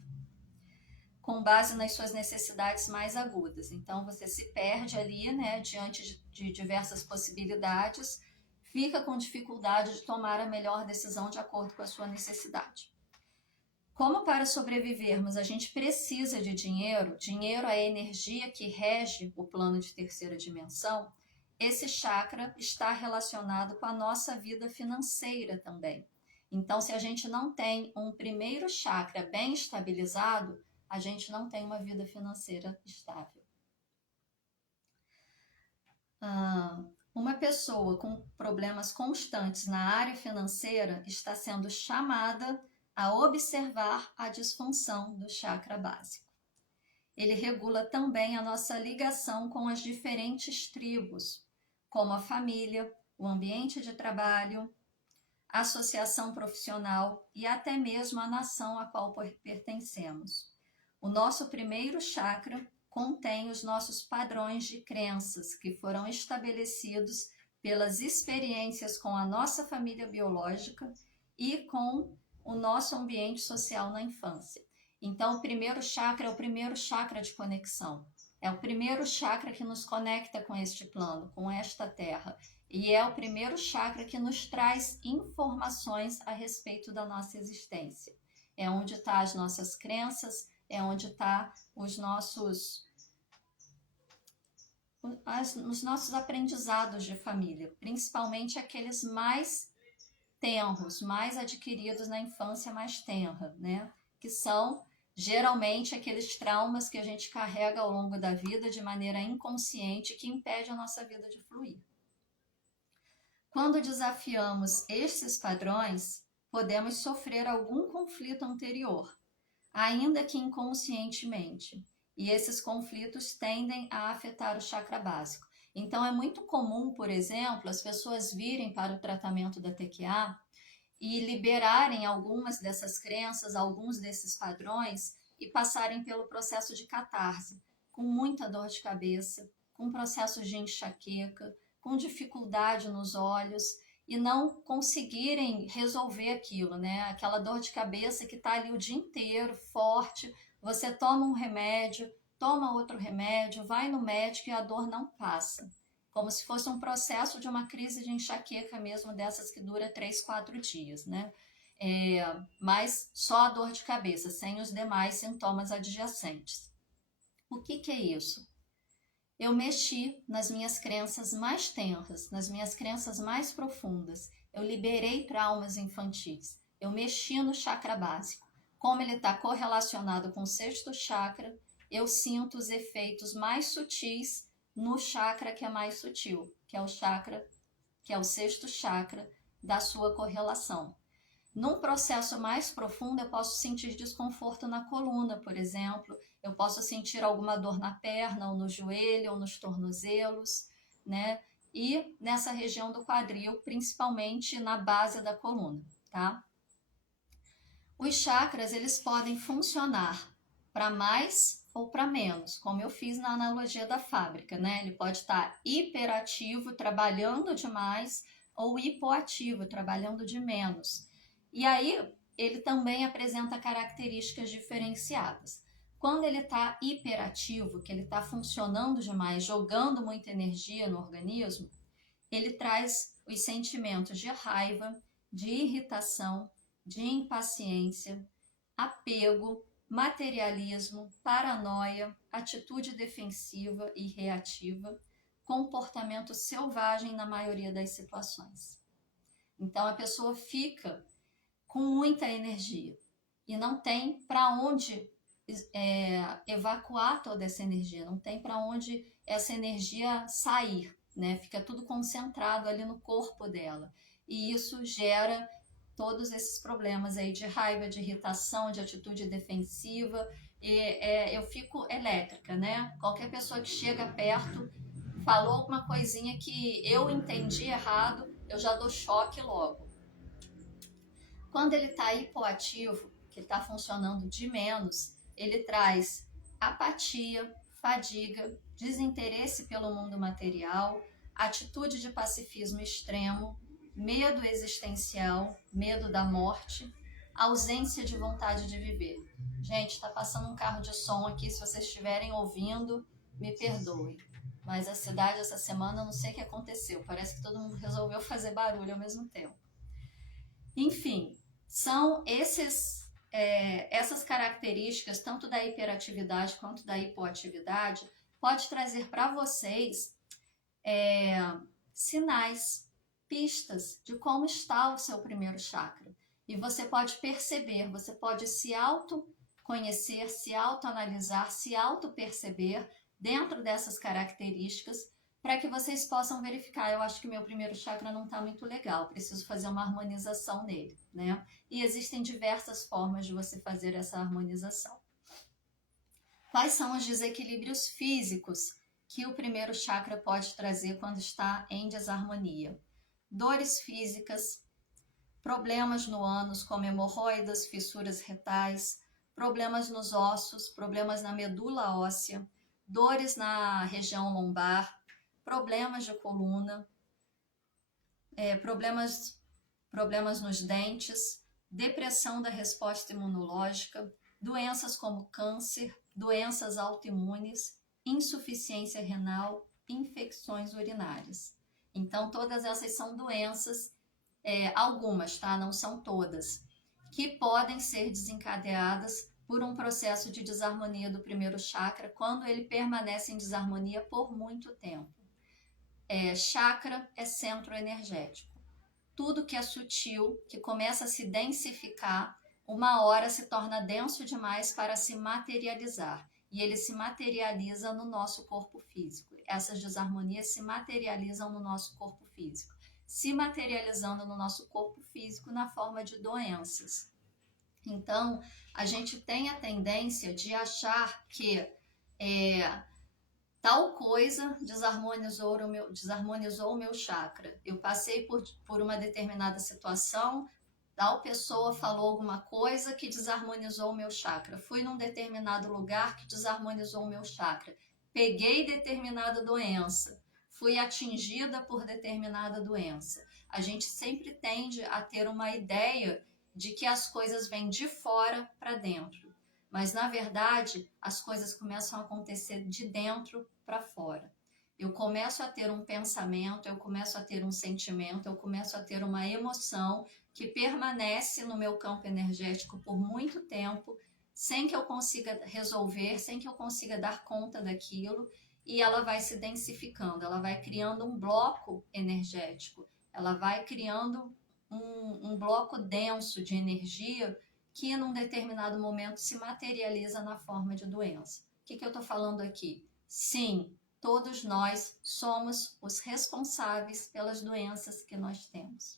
Com base nas suas necessidades mais agudas. Então, você se perde ali, né, diante de diversas possibilidades, fica com dificuldade de tomar a melhor decisão de acordo com a sua necessidade. Como para sobrevivermos a gente precisa de dinheiro, dinheiro é a energia que rege o plano de terceira dimensão, esse chakra está relacionado com a nossa vida financeira também. Então, se a gente não tem um primeiro chakra bem estabilizado, a gente não tem uma vida financeira estável. Uma pessoa com problemas constantes na área financeira está sendo chamada a observar a disfunção do chakra básico. Ele regula também a nossa ligação com as diferentes tribos, como a família, o ambiente de trabalho, a associação profissional e até mesmo a nação a qual pertencemos. O nosso primeiro chakra contém os nossos padrões de crenças que foram estabelecidos pelas experiências com a nossa família biológica e com o nosso ambiente social na infância. Então, o primeiro chakra é o primeiro chakra de conexão. É o primeiro chakra que nos conecta com este plano, com esta terra. E é o primeiro chakra que nos traz informações a respeito da nossa existência. É onde estão as nossas crenças, é onde estão os nossos aprendizados de família, principalmente aqueles mais tenros, mais adquiridos na infância mais tenra, né? Que são geralmente aqueles traumas que a gente carrega ao longo da vida de maneira inconsciente que impede a nossa vida de fluir. Quando desafiamos esses padrões, podemos sofrer algum conflito anterior, ainda que inconscientemente, e esses conflitos tendem a afetar o chakra básico. Então, é muito comum, por exemplo, as pessoas virem para o tratamento da TQA e liberarem algumas dessas crenças, alguns desses padrões e passarem pelo processo de catarse, com muita dor de cabeça, com processos de enxaqueca, com dificuldade nos olhos e não conseguirem resolver aquilo, né? Aquela dor de cabeça que está ali o dia inteiro, forte, você toma um remédio, toma outro remédio, vai no médico e a dor não passa. Como se fosse um processo de uma crise de enxaqueca mesmo, dessas que dura 3, 4 dias, né? Mas só a dor de cabeça, sem os demais sintomas adjacentes. O que é isso? Eu mexi nas minhas crenças mais tenras, nas minhas crenças mais profundas. Eu liberei traumas infantis. Eu mexi no chakra básico. Como ele está correlacionado com o sexto chakra, eu sinto os efeitos mais sutis no chakra que é mais sutil, que é o chakra, que é o sexto chakra da sua correlação. Num processo mais profundo, eu posso sentir desconforto na coluna, por exemplo. Eu posso sentir alguma dor na perna, ou no joelho, ou nos tornozelos, né? E nessa região do quadril, principalmente na base da coluna, tá? Os chakras, eles podem funcionar para mais ou para menos, como eu fiz na analogia da fábrica, né? Ele pode estar hiperativo, trabalhando demais, ou hipoativo, trabalhando de menos. E aí, ele também apresenta características diferenciadas. Quando ele está hiperativo, que ele está funcionando demais, jogando muita energia no organismo, ele traz os sentimentos de raiva, de irritação, de impaciência, apego, materialismo, paranoia, atitude defensiva e reativa, comportamento selvagem na maioria das situações. Então a pessoa fica com muita energia e não tem para onde evacuar toda essa energia, não tem para onde essa energia sair, né? Fica tudo concentrado ali no corpo dela. E isso gera todos esses problemas aí de raiva, de irritação, de atitude defensiva. Eu fico elétrica, né? Qualquer pessoa que chega perto, falou alguma coisinha que eu entendi errado, eu já dou choque logo. Quando ele está hipoativo, que está funcionando de menos, ele traz apatia, fadiga, desinteresse pelo mundo material, atitude de pacifismo extremo, medo existencial, medo da morte, ausência de vontade de viver. Gente, está passando um carro de som aqui, se vocês estiverem ouvindo, me perdoe. Mas a cidade essa semana, eu não sei o que aconteceu, parece que todo mundo resolveu fazer barulho ao mesmo tempo. Enfim, são essas características, tanto da hiperatividade quanto da hipoatividade, pode trazer para vocês sinais, pistas de como está o seu primeiro chakra. E você pode perceber, você pode se autoconhecer, se autoanalisar, se autoperceber dentro dessas características, para que vocês possam verificar, eu acho que meu primeiro chakra não está muito legal, preciso fazer uma harmonização nele, né? E existem diversas formas de você fazer essa harmonização. Quais são os desequilíbrios físicos que o primeiro chakra pode trazer quando está em desarmonia? Dores físicas, problemas no ânus, como hemorroidas, fissuras retais, problemas nos ossos, problemas na medula óssea, dores na região lombar, problemas de coluna, problemas nos dentes, depressão da resposta imunológica, doenças como câncer, doenças autoimunes, insuficiência renal, infecções urinárias. Então, todas essas são doenças, algumas, tá? Não são todas, que podem ser desencadeadas por um processo de desarmonia do primeiro chakra, quando ele permanece em desarmonia por muito tempo. Chakra é centro energético. Tudo que é sutil, que começa a se densificar, uma hora se torna denso demais para se materializar. E ele se materializa no nosso corpo físico. Essas desarmonias se materializam no nosso corpo físico. Se materializando no nosso corpo físico na forma de doenças. Então, a gente tem a tendência de achar que tal coisa desarmonizou o meu chakra. Eu passei por uma determinada situação, tal pessoa falou alguma coisa que desarmonizou o meu chakra. Fui num determinado lugar que desarmonizou o meu chakra. Peguei determinada doença. Fui atingida por determinada doença. A gente sempre tende a ter uma ideia de que as coisas vêm de fora para dentro. Mas, na verdade, as coisas começam a acontecer de dentro para fora. Eu começo a ter um pensamento, eu começo a ter um sentimento, eu começo a ter uma emoção que permanece no meu campo energético por muito tempo, sem que eu consiga resolver, sem que eu consiga dar conta daquilo, e ela vai se densificando, ela vai criando um bloco energético, ela vai criando um bloco denso de energia que num determinado momento se materializa na forma de doença. O que eu estou falando aqui? Sim, todos nós somos os responsáveis pelas doenças que nós temos.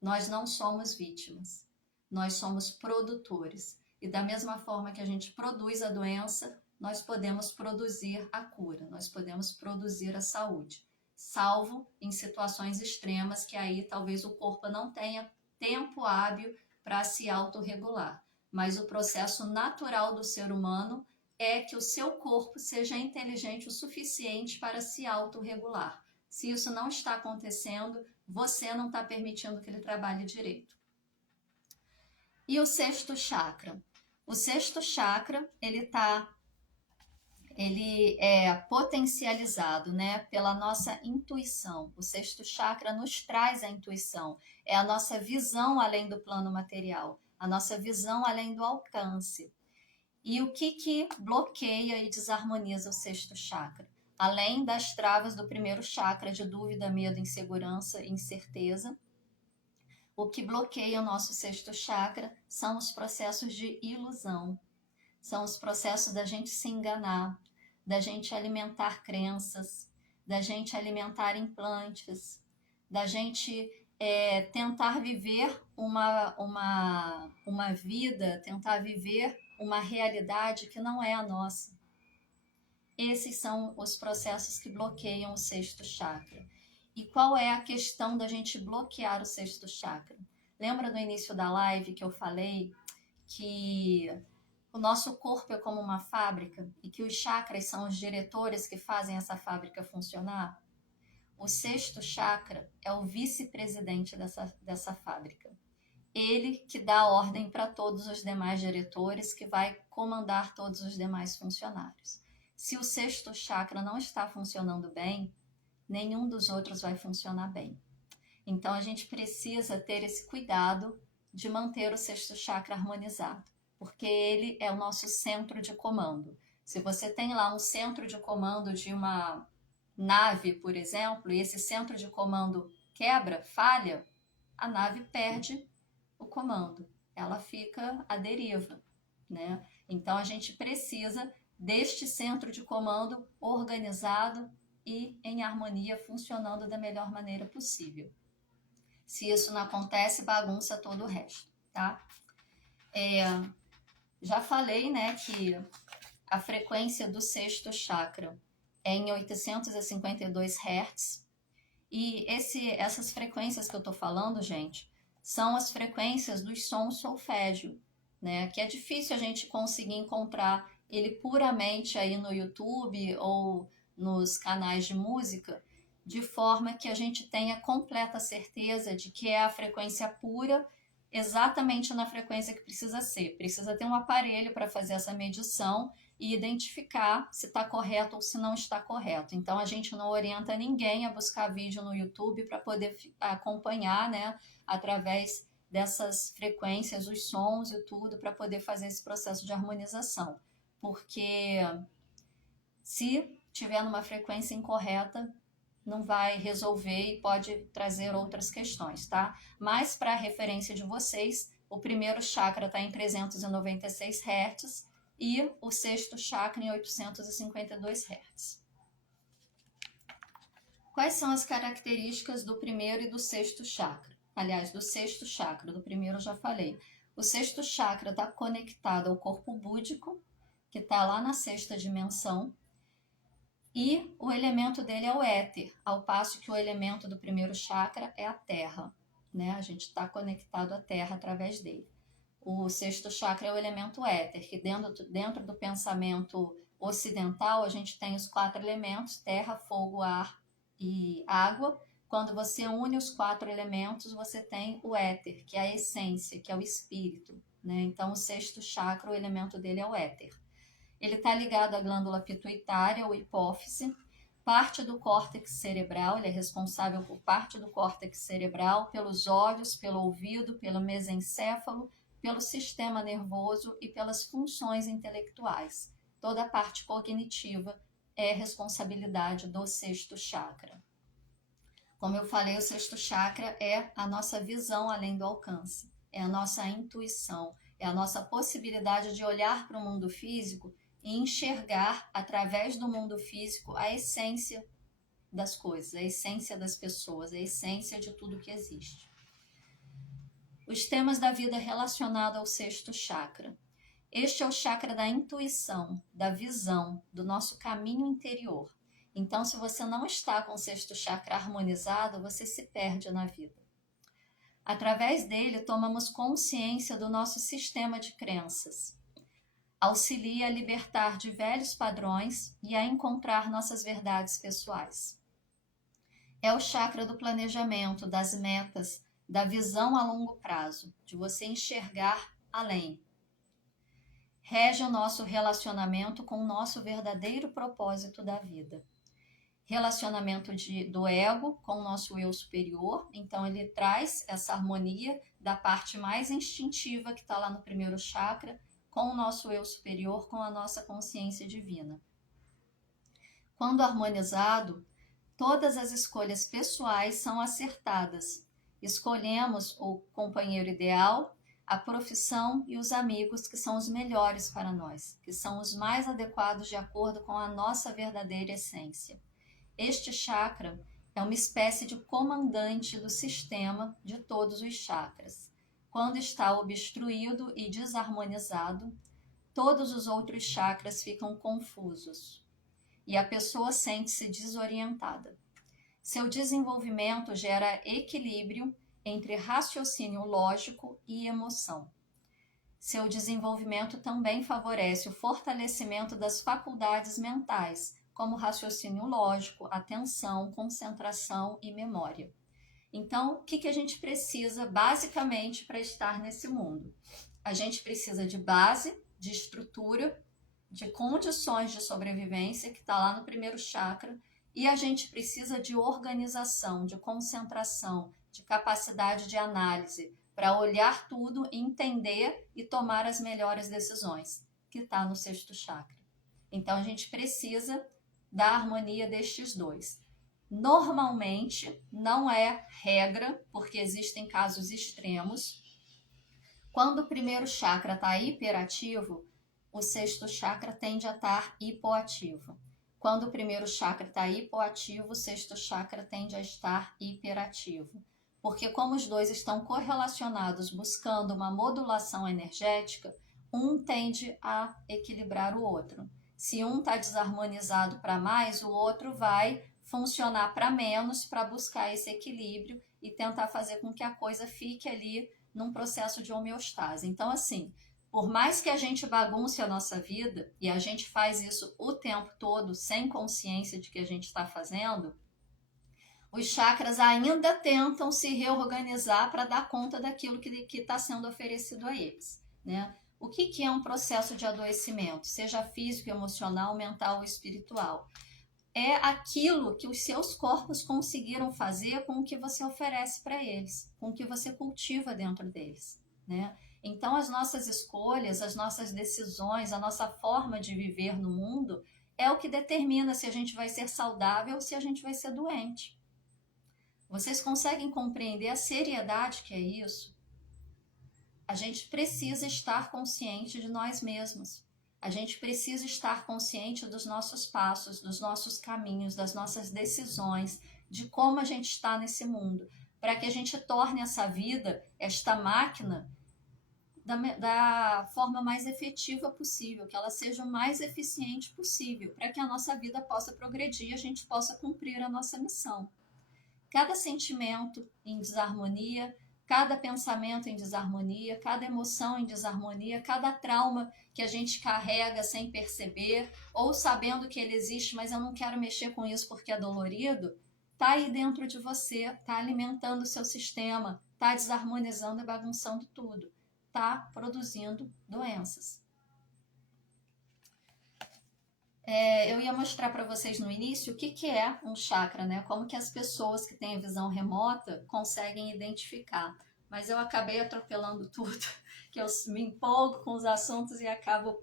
Nós não somos vítimas, nós somos produtores. E da mesma forma que a gente produz a doença, nós podemos produzir a cura, nós podemos produzir a saúde. Salvo em situações extremas que aí talvez o corpo não tenha tempo hábil para se autorregular. Mas o processo natural do ser humano é que o seu corpo seja inteligente o suficiente para se autorregular. Se isso não está acontecendo, você não está permitindo que ele trabalhe direito. E o sexto chakra? O sexto chakra, ele está ele é potencializado, né, pela nossa intuição. O sexto chakra nos traz a intuição, é a nossa visão além do plano material, a nossa visão além do alcance. E o que bloqueia e desarmoniza o sexto chakra? Além das travas do primeiro chakra de dúvida, medo, insegurança e incerteza, o que bloqueia o nosso sexto chakra são os processos de ilusão, são os processos da gente se enganar, da gente alimentar crenças, da gente alimentar implantes, da gente tentar viver uma vida, tentar viver uma realidade que não é a nossa. Esses são os processos que bloqueiam o sexto chakra. E qual é a questão da gente bloquear o sexto chakra? Lembra no início da live que eu falei que o nosso corpo é como uma fábrica e que os chakras são os diretores que fazem essa fábrica funcionar? O sexto chakra é o vice-presidente dessa fábrica. Ele que dá ordem para todos os demais diretores, que vai comandar todos os demais funcionários. Se o sexto chakra não está funcionando bem, nenhum dos outros vai funcionar bem. Então a gente precisa ter esse cuidado de manter o sexto chakra harmonizado, porque ele é o nosso centro de comando. Se você tem lá um centro de comando de uma nave, por exemplo, e esse centro de comando quebra, falha, a nave perde o comando, ela fica à deriva, né? Então a gente precisa deste centro de comando organizado e em harmonia, funcionando da melhor maneira possível. Se isso não acontece, bagunça todo o resto, tá? Já falei, né, que a frequência do sexto chakra é em 852 Hz. E essas frequências que eu tô falando, gente, são as frequências dos sons solfégio, né? Que é difícil a gente conseguir encontrar ele puramente aí no YouTube ou nos canais de música, de forma que a gente tenha completa certeza de que é a frequência pura, exatamente na frequência que precisa ser. Precisa ter um aparelho para fazer essa medição e identificar se está correto ou se não está correto. Então a gente não orienta ninguém a buscar vídeo no YouTube para poder acompanhar, né, através dessas frequências, os sons e tudo, para poder fazer esse processo de harmonização. Porque se tiver numa frequência incorreta, não vai resolver e pode trazer outras questões, tá? Mas para a referência de vocês, o primeiro chakra está em 396 Hz e o sexto chakra em 852 Hz. Quais são as características do primeiro e do sexto chakra? Aliás, do sexto chakra, do primeiro eu já falei. O sexto chakra está conectado ao corpo búdico, que está lá na sexta dimensão, e o elemento dele é o éter, ao passo que o elemento do primeiro chakra é a terra, né? A gente está conectado à terra através dele. O sexto chakra é o elemento éter, que dentro do pensamento ocidental a gente tem os 4 elementos, terra, fogo, ar e água. Quando você une os 4 elementos, você tem o éter, que é a essência, que é o espírito, né? Então o sexto chakra, o elemento dele é o éter. Ele está ligado à glândula pituitária ou hipófise, parte do córtex cerebral, ele é responsável por parte do córtex cerebral, pelos olhos, pelo ouvido, pelo mesencéfalo, pelo sistema nervoso e pelas funções intelectuais. Toda a parte cognitiva é responsabilidade do sexto chakra. Como eu falei, o sexto chakra é a nossa visão além do alcance, é a nossa intuição, é a nossa possibilidade de olhar para o mundo físico e enxergar através do mundo físico a essência das coisas, a essência das pessoas, a essência de tudo que existe. Os temas da vida relacionados ao sexto chakra. Este é o chakra da intuição, da visão, do nosso caminho interior. Então, se você não está com o sexto chakra harmonizado, você se perde na vida. Através dele, tomamos consciência do nosso sistema de crenças. Auxilia a libertar de velhos padrões e a encontrar nossas verdades pessoais. É o chakra do planejamento, das metas, da visão a longo prazo, de você enxergar além. rege o nosso relacionamento com o nosso verdadeiro propósito da vida. Relacionamento do ego com o nosso eu superior, então ele traz essa harmonia da parte mais instintiva que está lá no primeiro chakra, com o nosso eu superior, com a nossa consciência divina. Quando harmonizado, todas as escolhas pessoais são acertadas. Escolhemos o companheiro ideal, a profissão e os amigos que são os melhores para nós, que são os mais adequados de acordo com a nossa verdadeira essência. Este chakra é uma espécie de comandante do sistema de todos os chakras. Quando está obstruído e desarmonizado, todos os outros chakras ficam confusos e a pessoa sente-se desorientada. Seu desenvolvimento gera equilíbrio entre raciocínio lógico e emoção. Seu desenvolvimento também favorece o fortalecimento das faculdades mentais, como raciocínio lógico, atenção, concentração e memória. Então, o que a gente precisa basicamente para estar nesse mundo? A gente precisa de base, de estrutura, de condições de sobrevivência, que está lá no primeiro chakra, e a gente precisa de organização, de concentração, de capacidade de análise, para olhar tudo, entender e tomar as melhores decisões, que está no sexto chakra. Então, a gente precisa da harmonia destes dois. Normalmente, não é regra, porque existem casos extremos. Quando o primeiro chakra está hiperativo, o sexto chakra tende a estar hipoativo. Quando o primeiro chakra está hipoativo, o sexto chakra tende a estar hiperativo. Porque como os dois estão correlacionados buscando uma modulação energética, um tende a equilibrar o outro. Se um está desarmonizado para mais, o outro vai funcionar para menos para buscar esse equilíbrio e tentar fazer com que a coisa fique ali num processo de homeostase. Então, assim, por mais que a gente bagunce a nossa vida, e a gente faz isso o tempo todo sem consciência de que a gente está fazendo, os chakras ainda tentam se reorganizar para dar conta daquilo que está sendo oferecido a eles, né? O que é um processo de adoecimento, seja físico, emocional, mental ou espiritual? É aquilo que os seus corpos conseguiram fazer com o que você oferece para eles, com o que você cultiva dentro deles, né? Então, as nossas escolhas, as nossas decisões, a nossa forma de viver no mundo é o que determina se a gente vai ser saudável ou se a gente vai ser doente. Vocês conseguem compreender a seriedade que é isso? A gente precisa estar consciente de nós mesmos. A gente precisa estar consciente dos nossos passos, dos nossos caminhos, das nossas decisões, de como a gente está nesse mundo, para que a gente torne essa vida, esta máquina, da forma mais efetiva possível, que ela seja o mais eficiente possível, para que a nossa vida possa progredir e a gente possa cumprir a nossa missão. Cada sentimento em desarmonia, cada pensamento em desarmonia, cada emoção em desarmonia, cada trauma que a gente carrega sem perceber, ou sabendo que ele existe, mas eu não quero mexer com isso porque é dolorido, está aí dentro de você, está alimentando o seu sistema, está desarmonizando e bagunçando tudo, está produzindo doenças. Eu ia mostrar para vocês no início o que é um chakra, né? Como que as pessoas que têm visão remota conseguem identificar. Mas eu acabei atropelando tudo, que eu me empolgo com os assuntos e acabo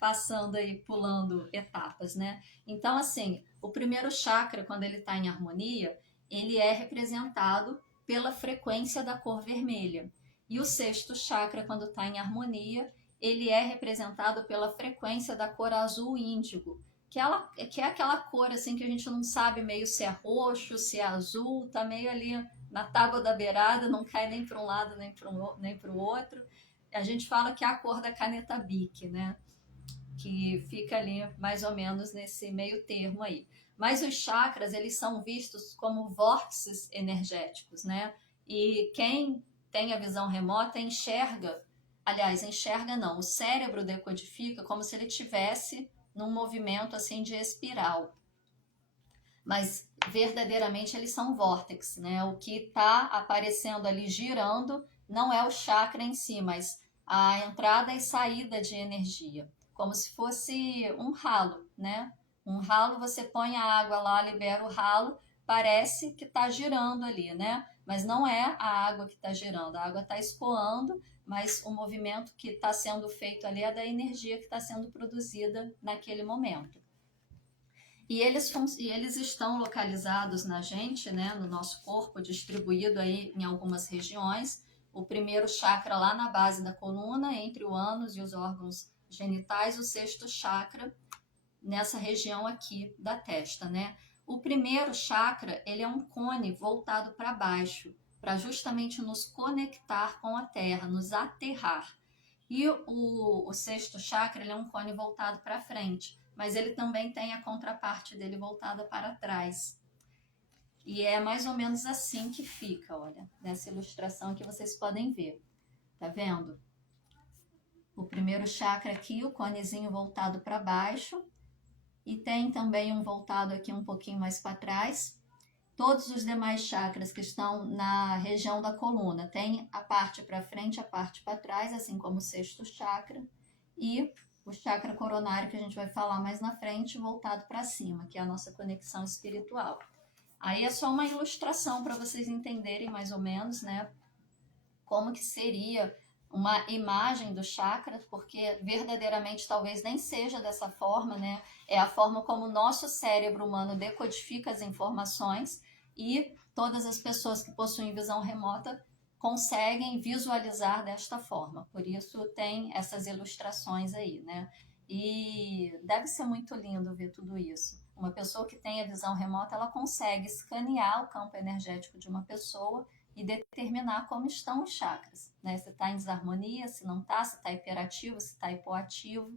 passando aí, pulando etapas, né? Então, assim, o primeiro chakra, quando ele está em harmonia, ele é representado pela frequência da cor vermelha. E o sexto chakra, quando está em harmonia, ele é representado pela frequência da cor azul índigo, que é aquela cor assim que a gente não sabe meio se é roxo, se é azul, tá meio ali na tábua da beirada, não cai nem para um lado nem para o outro. A gente fala que é a cor da caneta Bic, né? Que fica ali mais ou menos nesse meio termo aí. Mas os chakras, eles são vistos como vórtices energéticos, né? E quem tem a visão remota enxerga não, o cérebro decodifica como se ele tivesse num movimento assim de espiral. Mas verdadeiramente eles são vórtices, né? O que está aparecendo ali girando não é o chakra em si, mas a entrada e saída de energia, como se fosse um ralo, né? Um ralo, você põe a água lá, libera o ralo, parece que está girando ali, né? Mas não é a água que está girando, a água está escoando, mas o movimento que está sendo feito ali é da energia que está sendo produzida naquele momento. E eles estão localizados na gente, né, no nosso corpo, distribuído aí em algumas regiões. O primeiro chakra lá na base da coluna, entre o ânus e os órgãos genitais, o sexto chakra nessa região aqui da testa, né? O primeiro chakra, ele é um cone voltado para baixo, para justamente nos conectar com a terra, nos aterrar. E o sexto chakra, ele é um cone voltado para frente, mas ele também tem a contraparte dele voltada para trás. E é mais ou menos assim que fica, olha, nessa ilustração que vocês podem ver. Tá vendo? O primeiro chakra aqui, o conezinho voltado para baixo, e tem também um voltado aqui um pouquinho mais para trás. Todos os demais chakras que estão na região da coluna tem a parte para frente, a parte para trás, assim como o sexto chakra, e o chakra coronário, que a gente vai falar mais na frente, voltado para cima, que é a nossa conexão espiritual. Aí é só uma ilustração para vocês entenderem mais ou menos, né, como que seria uma imagem do chakra, porque verdadeiramente talvez nem seja dessa forma, né? É a forma como o nosso cérebro humano decodifica as informações e todas as pessoas que possuem visão remota conseguem visualizar desta forma. Por isso tem essas ilustrações aí, né? E deve ser muito lindo ver tudo isso. Uma pessoa que tem a visão remota, ela consegue escanear o campo energético de uma pessoa e determinar como estão os chakras, né? Se está em desarmonia, se não está, se está hiperativo, se está hipoativo.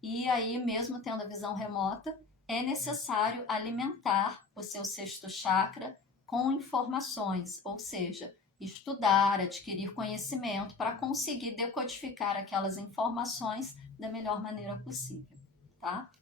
E aí, mesmo tendo a visão remota, é necessário alimentar o seu sexto chakra com informações, ou seja, estudar, adquirir conhecimento para conseguir decodificar aquelas informações da melhor maneira possível, tá?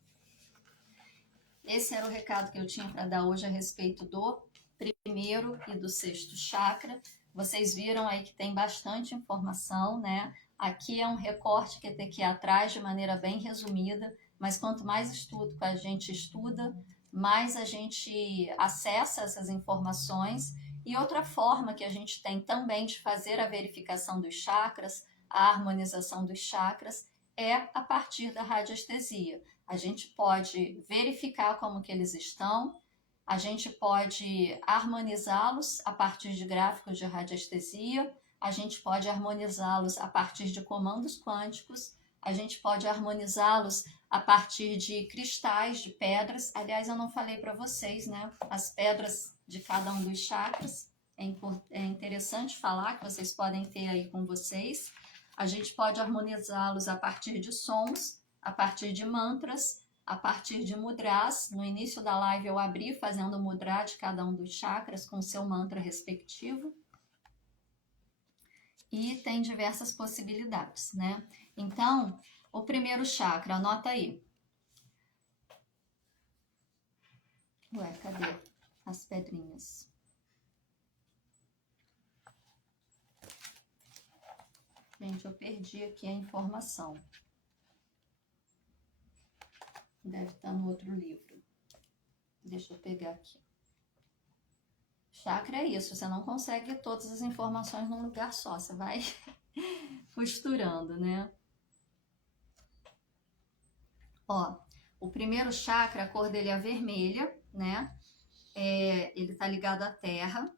Esse era o recado que eu tinha para dar hoje a respeito do primeiro e do sexto chakra. Vocês viram aí que tem bastante informação, né? Aqui é um recorte que tem aqui atrás de maneira bem resumida, mas quanto mais estudo a gente estuda, mais a gente acessa essas informações. E outra forma que a gente tem também de fazer a verificação dos chakras, a harmonização dos chakras, é a partir da radiestesia. A gente pode verificar como que eles estão, a gente pode harmonizá-los a partir de gráficos de radiestesia, a gente pode harmonizá-los a partir de comandos quânticos, a gente pode harmonizá-los a partir de cristais, de pedras. Aliás, eu não falei para vocês, né? As pedras de cada um dos chakras. É interessante falar que vocês podem ter aí com vocês. A gente pode harmonizá-los a partir de sons, a partir de mantras, a partir de mudras. No início da live eu abri fazendo mudra de cada um dos chakras com o seu mantra respectivo. E tem diversas possibilidades, né? Então, o primeiro chakra, anota aí. Ué, cadê as pedrinhas? Gente, eu perdi aqui a informação. Deve estar no outro livro. Deixa eu pegar aqui. Chakra é isso, você não consegue todas as informações num lugar só, você vai costurando, né? Ó, o primeiro chakra, a cor dele é vermelha, né? Ele tá ligado à terra.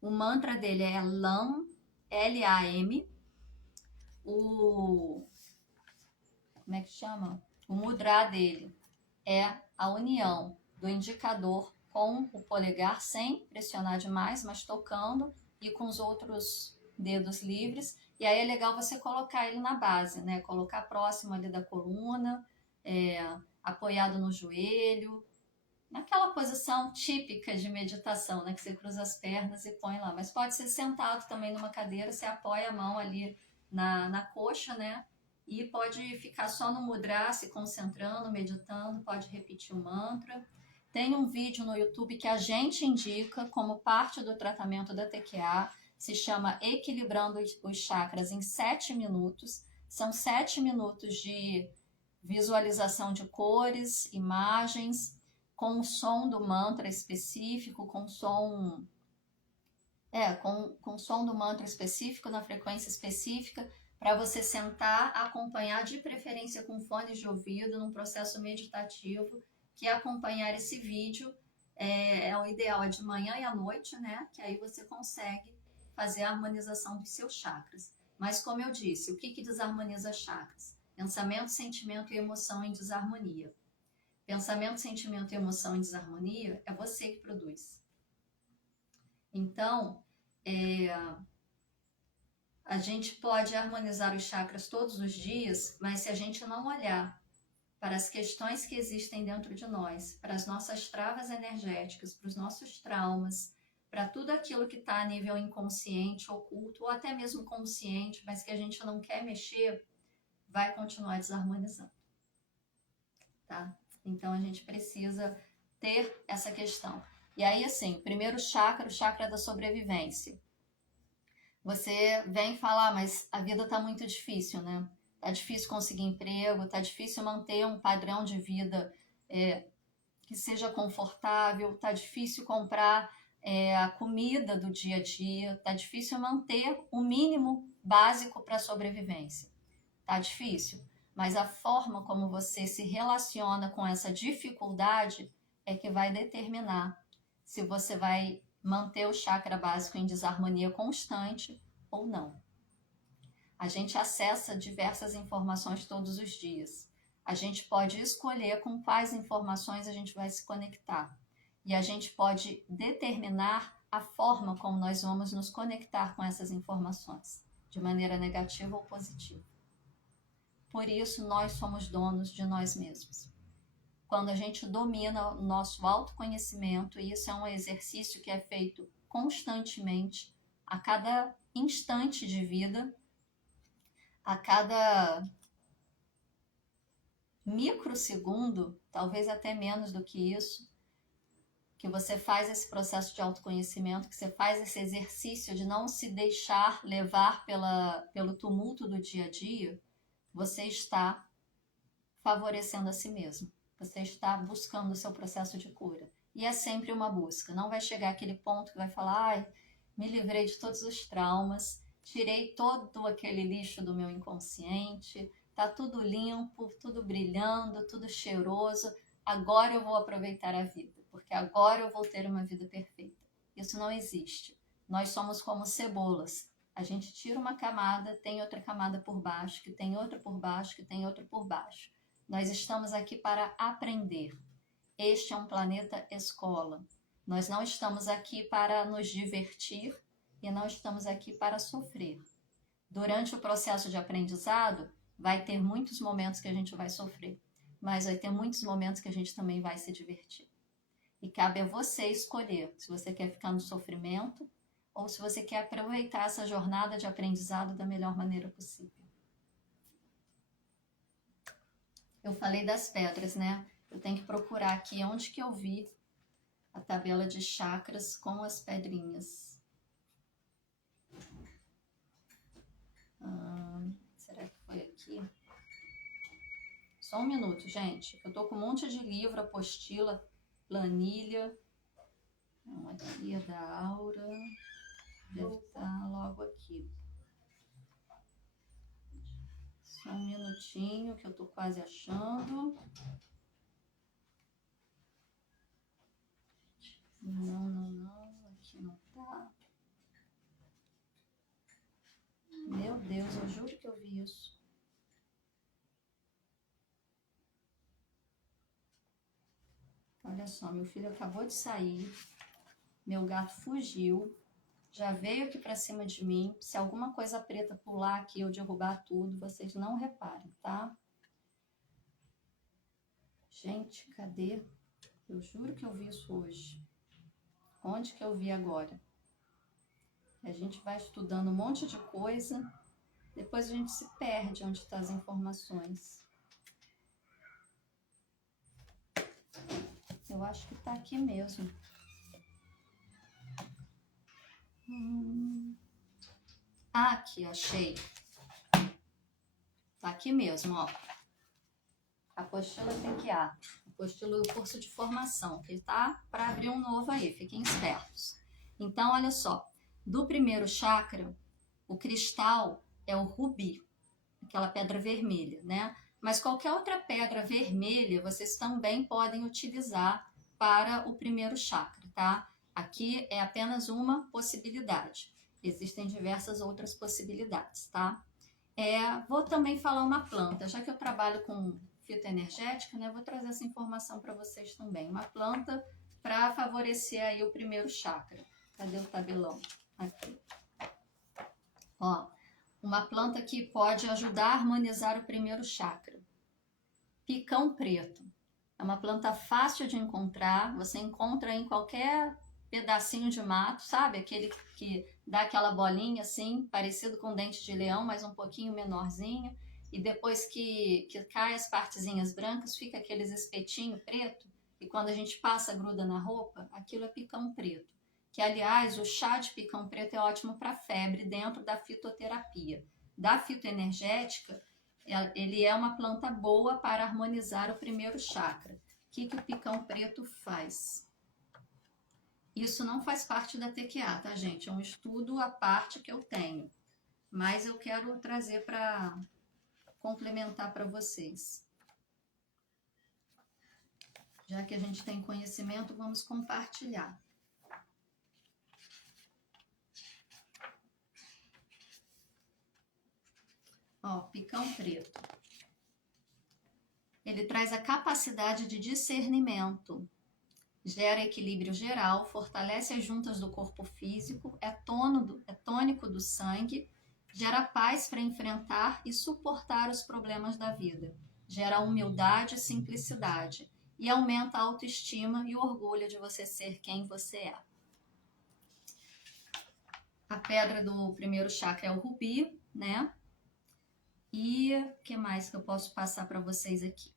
O mantra dele é LAM, L-A-M. Como é que chama? O mudra dele é a união do indicador com o polegar, sem pressionar demais, mas tocando, e com os outros dedos livres. E aí é legal você colocar ele na base, né? Colocar próximo ali da coluna, apoiado no joelho, naquela posição típica de meditação, né? Que você cruza as pernas e põe lá. Mas pode ser sentado também numa cadeira, você apoia a mão ali na coxa, né? E pode ficar só no mudra, se concentrando, meditando, pode repetir o mantra. Tem um vídeo no YouTube que a gente indica como parte do tratamento da TQA. se chama Equilibrando os Chakras em 7 minutos. São 7 minutos de visualização de cores, imagens, com o som do mantra específico, com som do mantra específico, na frequência específica, para você sentar, acompanhar, de preferência com fones de ouvido, num processo meditativo, que acompanhar esse vídeo o ideal é de manhã e à noite, né? Que aí você consegue fazer a harmonização dos seus chakras. Mas como eu disse, o que desarmoniza chakras? Pensamento, sentimento e emoção em desarmonia. Pensamento, sentimento e emoção em desarmonia é você que produz. Então, a gente pode harmonizar os chakras todos os dias, mas se a gente não olhar para as questões que existem dentro de nós, para as nossas travas energéticas, para os nossos traumas, para tudo aquilo que está a nível inconsciente, oculto, ou até mesmo consciente, mas que a gente não quer mexer, vai continuar desarmonizando, tá? Então a gente precisa ter essa questão. E aí, assim, primeiro chakra, o chakra da sobrevivência. Você vem falar, mas a vida tá muito difícil, né? Tá difícil conseguir emprego, tá difícil manter um padrão de vida que seja confortável, tá difícil comprar a comida do dia a dia, tá difícil manter o mínimo básico para a sobrevivência. Tá difícil, mas a forma como você se relaciona com essa dificuldade é que vai determinar se você vai manter o chakra básico em desarmonia constante ou não. A gente acessa diversas informações todos os dias. A gente pode escolher com quais informações a gente vai se conectar. E a gente pode determinar a forma como nós vamos nos conectar com essas informações, de maneira negativa ou positiva. Por isso, nós somos donos de nós mesmos. Quando a gente domina o nosso autoconhecimento, e isso é um exercício que é feito constantemente, a cada instante de vida, a cada microsegundo, talvez até menos do que isso, que você faz esse processo de autoconhecimento, que você faz esse exercício de não se deixar levar pelo tumulto do dia a dia, você está favorecendo a si mesmo. Você está buscando o seu processo de cura. E é sempre uma busca. Não vai chegar aquele ponto que vai falar, ai, me livrei de todos os traumas, tirei todo aquele lixo do meu inconsciente, tá tudo limpo, tudo brilhando, tudo cheiroso, agora eu vou aproveitar a vida, porque agora eu vou ter uma vida perfeita. Isso não existe. Nós somos como cebolas. A gente tira uma camada, tem outra camada por baixo, que tem outra por baixo, que tem outra por baixo. Nós estamos aqui para aprender. Este é um planeta escola. Nós não estamos aqui para nos divertir e não estamos aqui para sofrer. Durante o processo de aprendizado, vai ter muitos momentos que a gente vai sofrer, mas vai ter muitos momentos que a gente também vai se divertir. E cabe a você escolher se você quer ficar no sofrimento ou se você quer aproveitar essa jornada de aprendizado da melhor maneira possível. Eu falei das pedras, né? Eu tenho que procurar aqui onde que eu vi a tabela de chakras com as pedrinhas. Será que foi aqui? Só um minuto, gente. Eu tô com um monte de livro, apostila, planilha. Não, aqui é da Aura. Deve estar logo aqui. Só um minutinho que eu tô quase achando. Não. Aqui não tá. Meu Deus, eu juro que eu vi isso. Olha só, meu filho acabou de sair. Meu gato fugiu. Já veio aqui pra cima de mim. Se alguma coisa preta pular aqui ou derrubar tudo, vocês não reparem, tá? Gente, cadê? Eu juro que eu vi isso hoje. Onde que eu vi agora? A gente vai estudando um monte de coisa, depois a gente se perde onde estão as informações. Eu acho que tá aqui mesmo. Aqui, achei. Tá aqui mesmo, ó. Apostila TQA. Apostila do curso de formação, que tá para abrir um novo aí, fiquem espertos. Então, olha só. Do primeiro chakra, o cristal é o rubi, aquela pedra vermelha, né? Mas qualquer outra pedra vermelha vocês também podem utilizar para o primeiro chakra, tá? Aqui é apenas uma possibilidade. Existem diversas outras possibilidades, tá? Vou também falar uma planta, já que eu trabalho com fitoenergética, né? Vou trazer essa informação para vocês também. Uma planta para favorecer aí o primeiro chakra. Cadê o tabelão? Aqui. Ó, uma planta que pode ajudar a harmonizar o primeiro chakra. Picão preto. É uma planta fácil de encontrar, você encontra em qualquer pedacinho de mato, sabe? Aquele que dá aquela bolinha assim, parecido com dente de leão, mas um pouquinho menorzinho. E depois que cai as partezinhas brancas, fica aqueles espetinhos preto. E quando a gente passa, gruda na roupa, aquilo é picão preto. Que, aliás, o chá de picão preto é ótimo para febre dentro da fitoterapia. Da fitoenergética, ele é uma planta boa para harmonizar o primeiro chakra. O que o picão preto faz? Isso não faz parte da TQA, tá, gente? É um estudo à parte que eu tenho. Mas eu quero trazer para complementar para vocês. Já que a gente tem conhecimento, vamos compartilhar. Ó, picão preto. Ele traz a capacidade de discernimento, gera equilíbrio geral, fortalece as juntas do corpo físico, é tônico do sangue, gera paz para enfrentar e suportar os problemas da vida, gera humildade e simplicidade e aumenta a autoestima e o orgulho de você ser quem você é. A pedra do primeiro chakra é o rubi, né? E o que mais que eu posso passar para vocês aqui?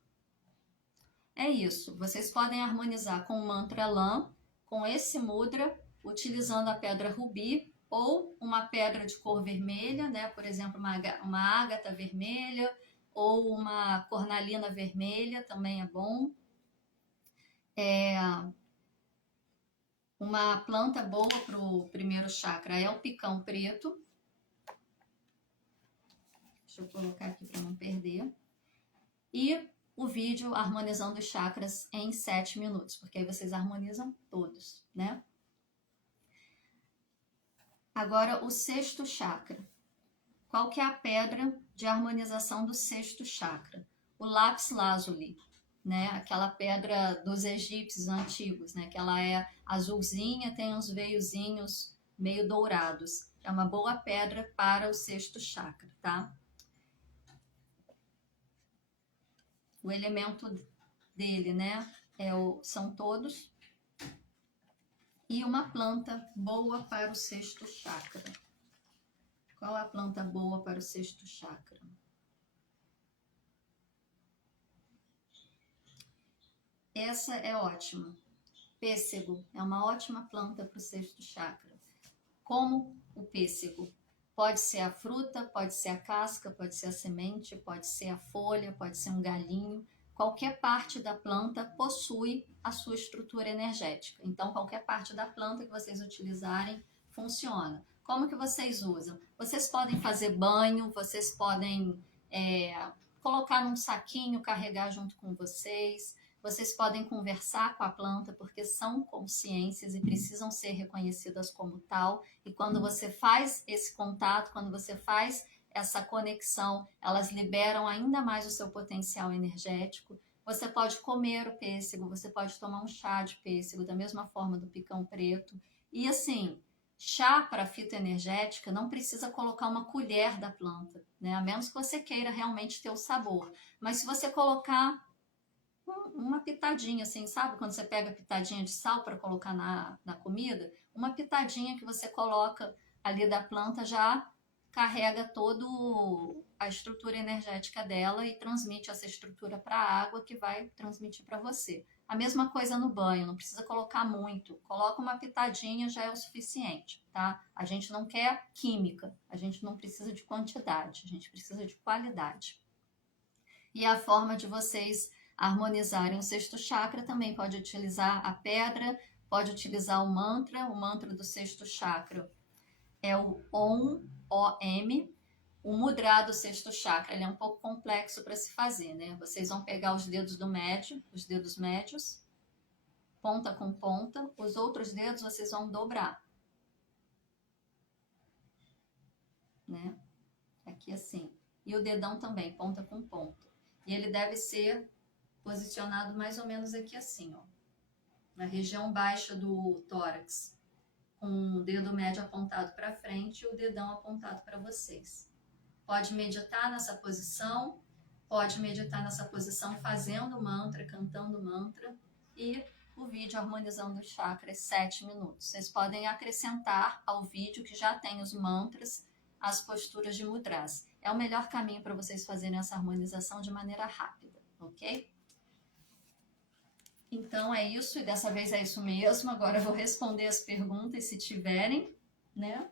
É isso, vocês podem harmonizar com o mantra Lam, com esse mudra, utilizando a pedra rubi ou uma pedra de cor vermelha, né? Por exemplo, uma ágata vermelha ou uma cornalina vermelha, também é bom. Uma planta boa para o primeiro chakra é o picão preto. Deixa eu colocar aqui para não perder. E o vídeo harmonizando os chakras em 7 minutos, porque aí vocês harmonizam todos, né? Agora, o sexto chakra. Qual que é a pedra de harmonização do sexto chakra? O lápis lazuli, né? Aquela pedra dos egípcios antigos, né? Que ela é azulzinha, tem uns veiozinhos meio dourados. É uma boa pedra para o sexto chakra, tá? O elemento dele, né? São todos. E uma planta boa para o sexto chakra. Qual é a planta boa para o sexto chakra? Essa é ótima. Pêssego é uma ótima planta para o sexto chakra. Como o pêssego? Pode ser a fruta, pode ser a casca, pode ser a semente, pode ser a folha, pode ser um galinho. Qualquer parte da planta possui a sua estrutura energética. Então, qualquer parte da planta que vocês utilizarem funciona. Como que vocês usam? Vocês podem fazer banho, vocês podem colocar num saquinho, carregar junto com vocês. Vocês podem conversar com a planta, porque são consciências e precisam ser reconhecidas como tal. E quando você faz esse contato, quando você faz essa conexão, elas liberam ainda mais o seu potencial energético. Você pode comer o pêssego, você pode tomar um chá de pêssego, da mesma forma do picão preto. E assim, chá para fitoenergética não precisa colocar uma colher da planta, né? A menos que você queira realmente ter o sabor. Mas se você colocar uma pitadinha, assim, sabe? Quando você pega pitadinha de sal para colocar na comida, uma pitadinha que você coloca ali da planta já carrega toda a estrutura energética dela e transmite essa estrutura para a água que vai transmitir para você. A mesma coisa no banho, não precisa colocar muito. Coloca uma pitadinha, já é o suficiente, tá? A gente não quer química, a gente não precisa de quantidade, a gente precisa de qualidade. E a forma de vocês harmonizarem o sexto chakra também pode utilizar a pedra, pode utilizar o mantra do sexto chakra é o Om, O-M. O mudra do sexto chakra, ele é um pouco complexo para se fazer, né? Vocês vão pegar os dedos do médio, os dedos médios, ponta com ponta, os outros dedos vocês vão dobrar, né? Aqui assim. E o dedão também, ponta com ponta. E ele deve ser posicionado mais ou menos aqui assim, ó, na região baixa do tórax, com o dedo médio apontado para frente e o dedão apontado para vocês. Pode meditar nessa posição, fazendo mantra, cantando mantra e o vídeo harmonizando os chakras 7 minutos. Vocês podem acrescentar ao vídeo que já tem os mantras, as posturas de mudras. É o melhor caminho para vocês fazerem essa harmonização de maneira rápida, ok? Então é isso, e dessa vez é isso mesmo. Agora eu vou responder as perguntas, se tiverem, né?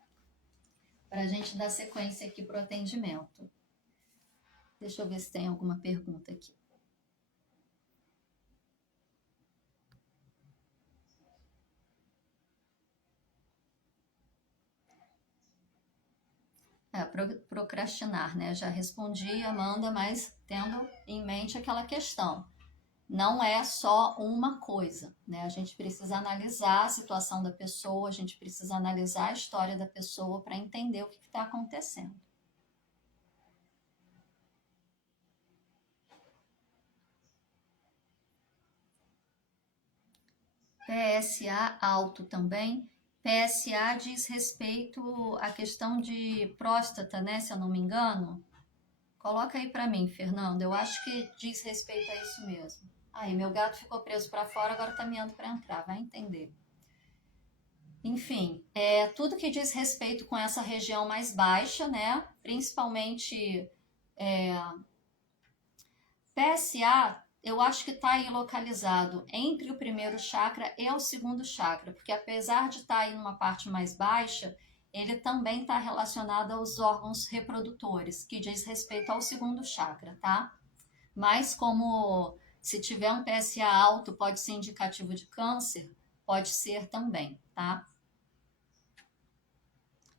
Para a gente dar sequência aqui para o atendimento. Deixa eu ver se tem alguma pergunta aqui. Procrastinar, né? Já respondi, Amanda, mas tendo em mente aquela questão. Não é só uma coisa, né? A gente precisa analisar a situação da pessoa, a gente precisa analisar a história da pessoa para entender o que está acontecendo. PSA alto também. PSA diz respeito à questão de próstata, né? Se eu não me engano. Coloca aí para mim, Fernando. Eu acho que diz respeito a isso mesmo. Aí, meu gato ficou preso para fora, agora tá miando para entrar. Vai entender. Enfim, tudo que diz respeito com essa região mais baixa, né? Principalmente PSA, eu acho que está aí localizado entre o primeiro chakra e o segundo chakra, porque apesar de estar aí numa parte mais baixa, ele também está relacionado aos órgãos reprodutores, que diz respeito ao segundo chakra, tá? Mas como se tiver um PSA alto pode ser indicativo de câncer, pode ser também, tá?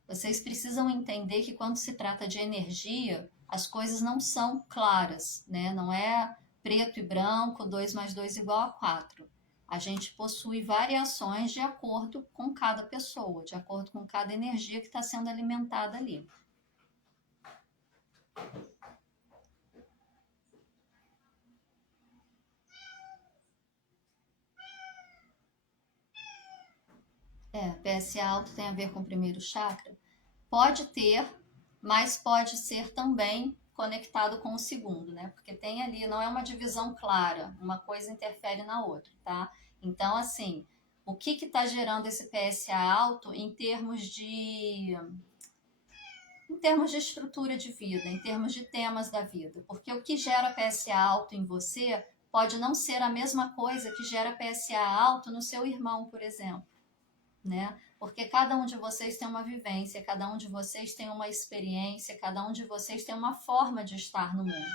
Vocês precisam entender que quando se trata de energia, as coisas não são claras, né? Não é preto e branco, 2 mais 2 igual a 4. A gente possui variações de acordo com cada pessoa, de acordo com cada energia que está sendo alimentada ali. PSA alto tem a ver com o primeiro chakra? Pode ter, mas pode ser também conectado com o segundo, né? Porque tem ali, não é uma divisão clara, uma coisa interfere na outra, tá? Então, assim, o que está gerando esse PSA alto em termos de estrutura de vida, em termos de temas da vida? Porque o que gera PSA alto em você pode não ser a mesma coisa que gera PSA alto no seu irmão, por exemplo, né? Porque cada um de vocês tem uma vivência, cada um de vocês tem uma experiência, cada um de vocês tem uma forma de estar no mundo.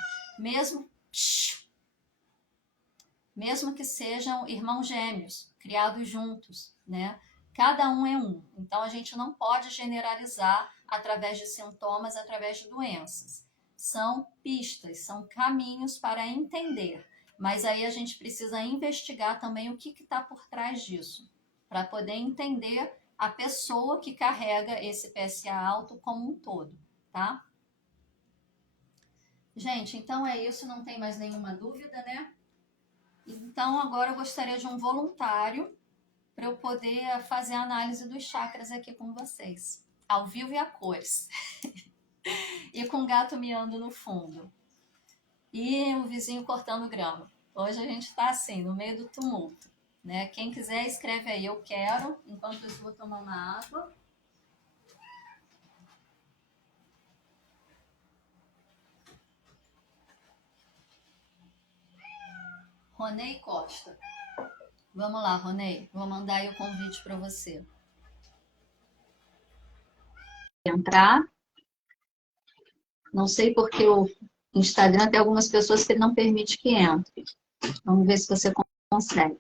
Mesmo que sejam irmãos gêmeos, criados juntos, né? Cada um é um. Então a gente não pode generalizar através de sintomas, através de doenças. São pistas, são caminhos para entender. Mas aí a gente precisa investigar também o que está por trás disso, para poder entender a pessoa que carrega esse PSA alto como um todo, tá? Gente, então é isso, não tem mais nenhuma dúvida, né? Então agora eu gostaria de um voluntário para eu poder fazer a análise dos chakras aqui com vocês, ao vivo e a cores. E com o gato miando no fundo. E o vizinho cortando grama. Hoje a gente está assim, no meio do tumulto. Né? Quem quiser, escreve aí, eu quero. Enquanto isso, vou tomar uma água. Ronei Costa. Vamos lá, Ronei. Vou mandar aí o convite para você. Entrar. Não sei porque o Instagram tem algumas pessoas que ele não permite que entre. Vamos ver se você consegue.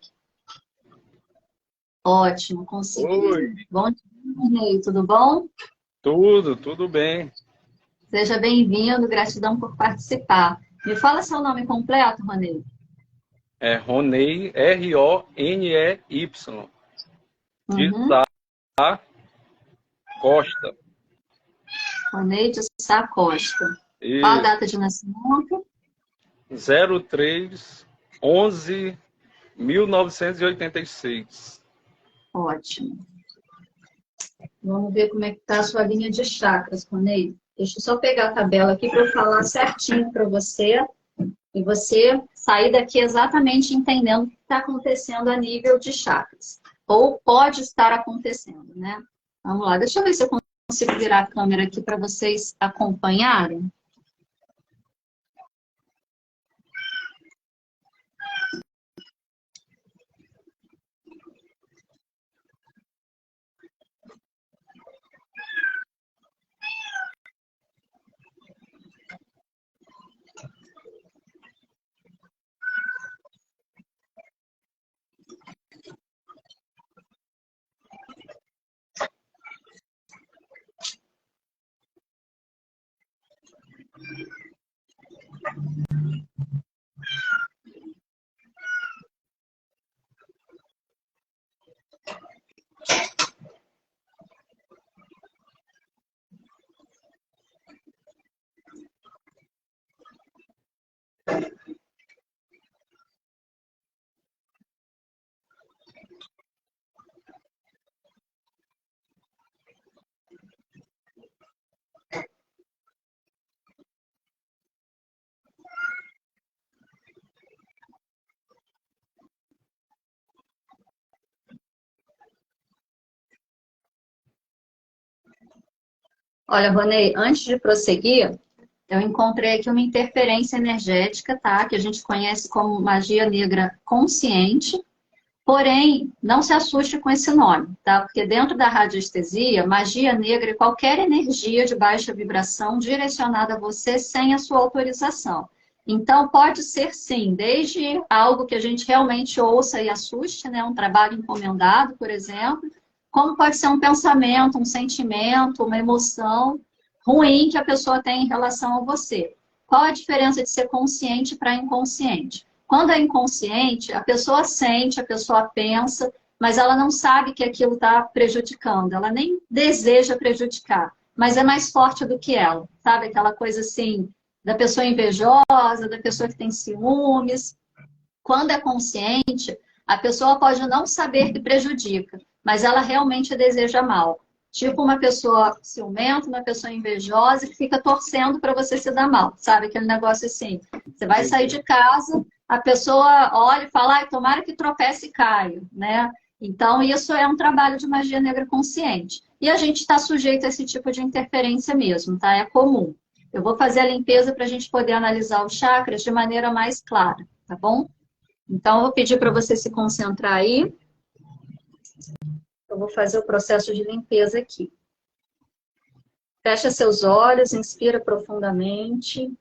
Ótimo, Oi, consegui. Bom dia, Ronei. Tudo bom? tudo bem. Seja bem-vindo. Gratidão por participar. Me fala seu nome completo, Ronei. É Ronei, Roney, de Uhum. Sá Costa. Ronei de Sá Costa. Qual a E data de nascimento? 03 11 1986. Ótimo. Vamos ver como é que está a sua linha de chakras, Ronei. Deixa eu só pegar a tabela aqui para eu falar certinho para você e você sair daqui exatamente entendendo o que está acontecendo a nível de chakras. Ou pode estar acontecendo, né? Vamos lá, deixa eu ver se eu consigo virar a câmera aqui para vocês acompanharem. Olha, Ronei, antes de prosseguir, eu encontrei aqui uma interferência energética, tá? Que a gente conhece como magia negra consciente. Porém, não se assuste com esse nome, tá? Porque dentro da radiestesia, magia negra é qualquer energia de baixa vibração direcionada a você sem a sua autorização. Então, pode ser sim, desde algo que a gente realmente ouça e assuste, né? Um trabalho encomendado, por exemplo, como pode ser um pensamento, um sentimento, uma emoção ruim que a pessoa tem em relação a você. Qual a diferença de ser consciente para inconsciente? Quando é inconsciente, a pessoa sente, a pessoa pensa, mas ela não sabe que aquilo está prejudicando, ela nem deseja prejudicar, mas é mais forte do que ela, sabe? Aquela coisa assim, da pessoa invejosa, da pessoa que tem ciúmes. Quando é consciente, a pessoa pode não saber que prejudica, mas ela realmente deseja mal. Tipo uma pessoa ciumenta, uma pessoa invejosa que fica torcendo para você se dar mal, sabe? Aquele negócio assim. Você vai sair de casa, a pessoa olha e fala, ai, tomara que tropece e caia, né? Então, isso é um trabalho de magia negra consciente. E a gente está sujeito a esse tipo de interferência mesmo, tá? É comum. Eu vou fazer a limpeza para a gente poder analisar os chakras de maneira mais clara, tá bom? Então, eu vou pedir para você se concentrar aí. Eu vou fazer o processo de limpeza aqui. Fecha seus olhos, inspira profundamente.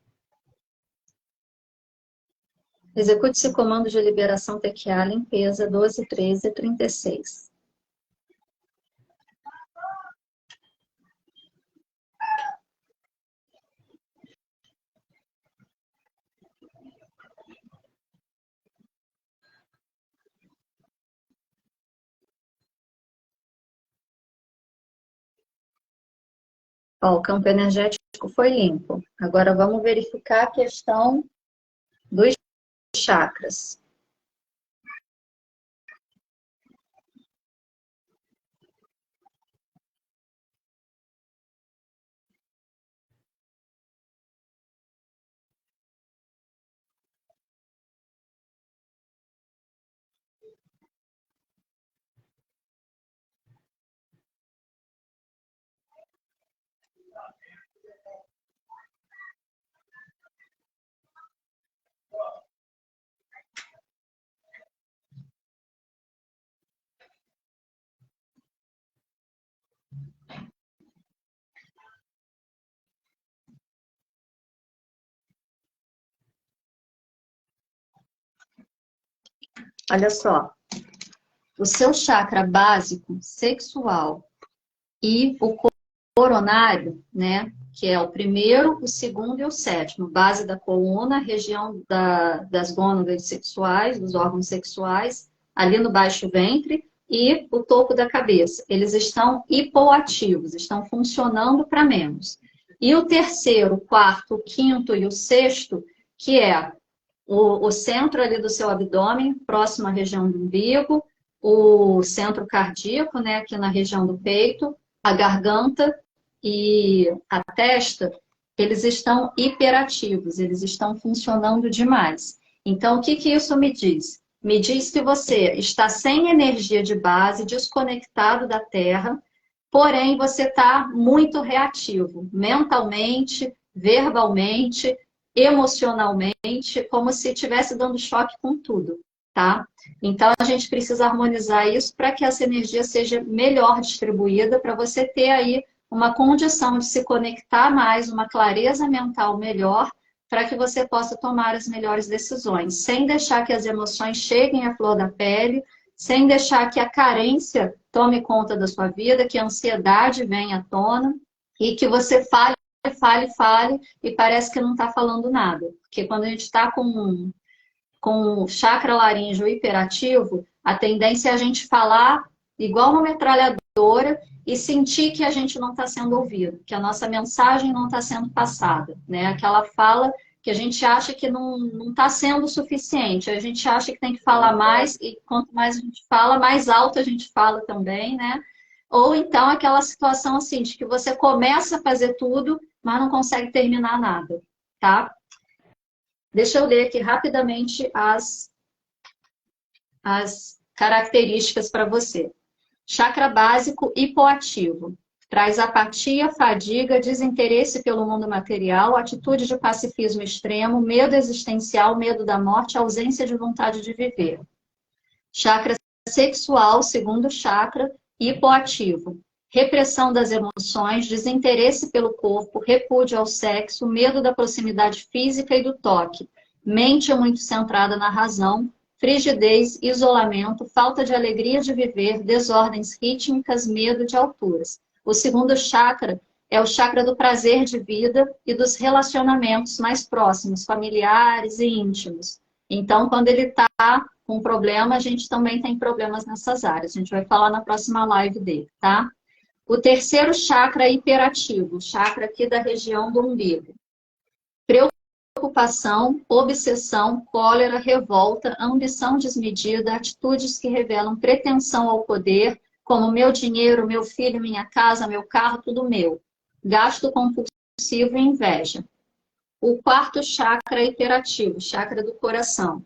Execute esse comando de liberação TQA, limpeza 12, 13, 36. Ó, o campo energético foi limpo. Agora vamos verificar a questão dos chakras. Olha só, o seu chakra básico, sexual, e o coronário, né, que é o primeiro, o segundo e o sétimo, base da coluna, região das gônadas sexuais, dos órgãos sexuais, ali no baixo ventre, e o topo da cabeça. Eles estão hipoativos, estão funcionando para menos. E o terceiro, o quarto, o quinto e o sexto, que é o centro ali do seu abdômen, próximo à região do umbigo, o centro cardíaco, né, aqui na região do peito, a garganta e a testa, eles estão hiperativos, eles estão funcionando demais. Então, o que que isso me diz? Me diz que você está sem energia de base, desconectado da Terra, porém você está muito reativo, mentalmente, verbalmente, emocionalmente, como se estivesse dando choque com tudo, tá? Então, a gente precisa harmonizar isso para que essa energia seja melhor distribuída, para você ter aí uma condição de se conectar mais, uma clareza mental melhor, para que você possa tomar as melhores decisões, sem deixar que as emoções cheguem à flor da pele, sem deixar que a carência tome conta da sua vida, que a ansiedade venha à tona e que você fale e parece que não está falando nada. Porque quando a gente está com o chakra laríngeo hiperativo, a tendência é a gente falar igual uma metralhadora e sentir que a gente não está sendo ouvido, que a nossa mensagem não está sendo passada, né? Aquela fala que a gente acha que não está sendo suficiente, a gente acha que tem que falar mais, e quanto mais a gente fala, mais alto a gente fala também, né? Ou então aquela situação assim, de que você começa a fazer tudo, mas não consegue terminar nada, tá? Deixa eu ler aqui rapidamente as características para você. Chakra básico hipoativo. Traz apatia, fadiga, desinteresse pelo mundo material, atitude de pacifismo extremo, medo existencial, medo da morte, ausência de vontade de viver. Chakra sexual, segundo chakra, hipoativo. Repressão das emoções, desinteresse pelo corpo, repúdio ao sexo, medo da proximidade física e do toque. Mente muito centrada na razão, frigidez, isolamento, falta de alegria de viver, desordens rítmicas, medo de alturas. O segundo chakra é o chakra do prazer de vida e dos relacionamentos mais próximos, familiares e íntimos. Então, quando ele está com problema, a gente também tem problemas nessas áreas. A gente vai falar na próxima live dele, tá? O terceiro chakra é hiperativo, chakra aqui da região do umbigo. Preocupação, obsessão, cólera, revolta, ambição desmedida, atitudes que revelam pretensão ao poder, como meu dinheiro, meu filho, minha casa, meu carro, tudo meu. Gasto compulsivo e inveja. O quarto chakra é hiperativo, chakra do coração.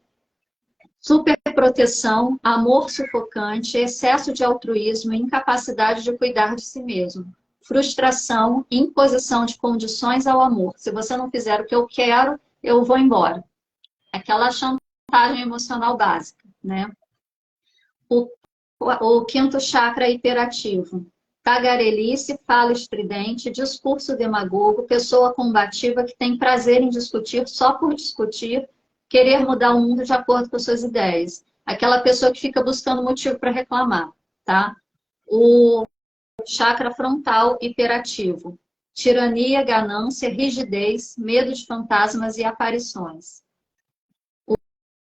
Superproteção, amor sufocante, excesso de altruísmo e incapacidade de cuidar de si mesmo. Frustração, imposição de condições ao amor. Se você não fizer o que eu quero, eu vou embora. Aquela chantagem emocional básica, né? O quinto chakra é hiperativo. Tagarelice, fala estridente, discurso demagogo, pessoa combativa que tem prazer em discutir só por discutir, querer mudar o mundo de acordo com as suas ideias. Aquela pessoa que fica buscando motivo para reclamar, tá? O chakra frontal hiperativo. Tirania, ganância, rigidez, medo de fantasmas e aparições.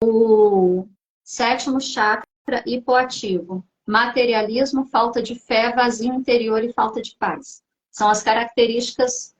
O sétimo chakra hipoativo. Materialismo, falta de fé, vazio interior e falta de paz. São as características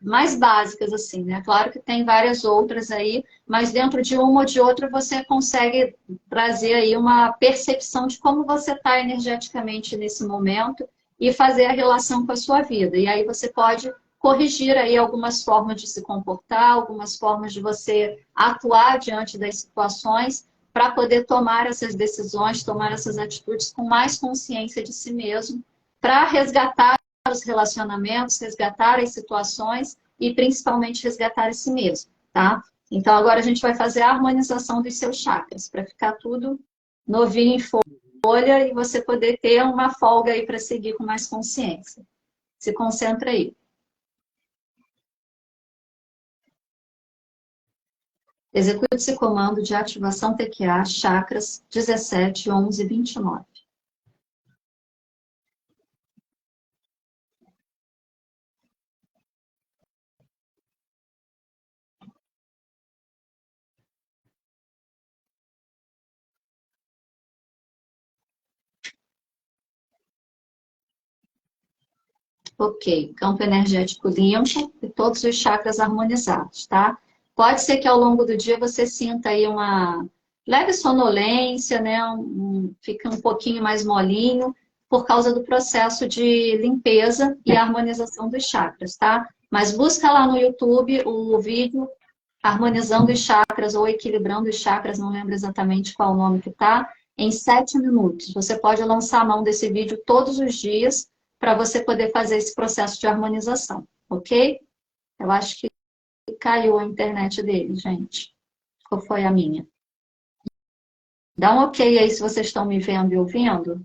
mais básicas, assim, né? Claro que tem várias outras aí, mas dentro de uma ou de outra você consegue trazer aí uma percepção de como você está energeticamente nesse momento e fazer a relação com a sua vida. E aí você pode corrigir aí algumas formas de se comportar, algumas formas de você atuar diante das situações para poder tomar essas decisões, tomar essas atitudes com mais consciência de si mesmo, para resgatar os relacionamentos, resgatar as situações e principalmente resgatar a si mesmo, tá? Então agora a gente vai fazer a harmonização dos seus chakras, para ficar tudo novinho em folha e você poder ter uma folga aí para seguir com mais consciência. Se concentra aí. Execute esse comando de ativação TQA, chakras 17, 11 e 29. Ok, campo energético limpo e todos os chakras harmonizados, tá? Pode ser que ao longo do dia você sinta aí uma leve sonolência, né? Fica um pouquinho mais molinho por causa do processo de limpeza e harmonização dos chakras, tá? Mas busca lá no YouTube o vídeo harmonizando os chakras ou equilibrando os chakras, não lembro exatamente qual o nome que tá, em 7 minutos. Você pode lançar a mão desse vídeo todos os dias para você poder fazer esse processo de harmonização, ok? Eu acho que caiu a internet dele, gente. Ou foi a minha? Dá um ok aí se vocês estão me vendo e ouvindo.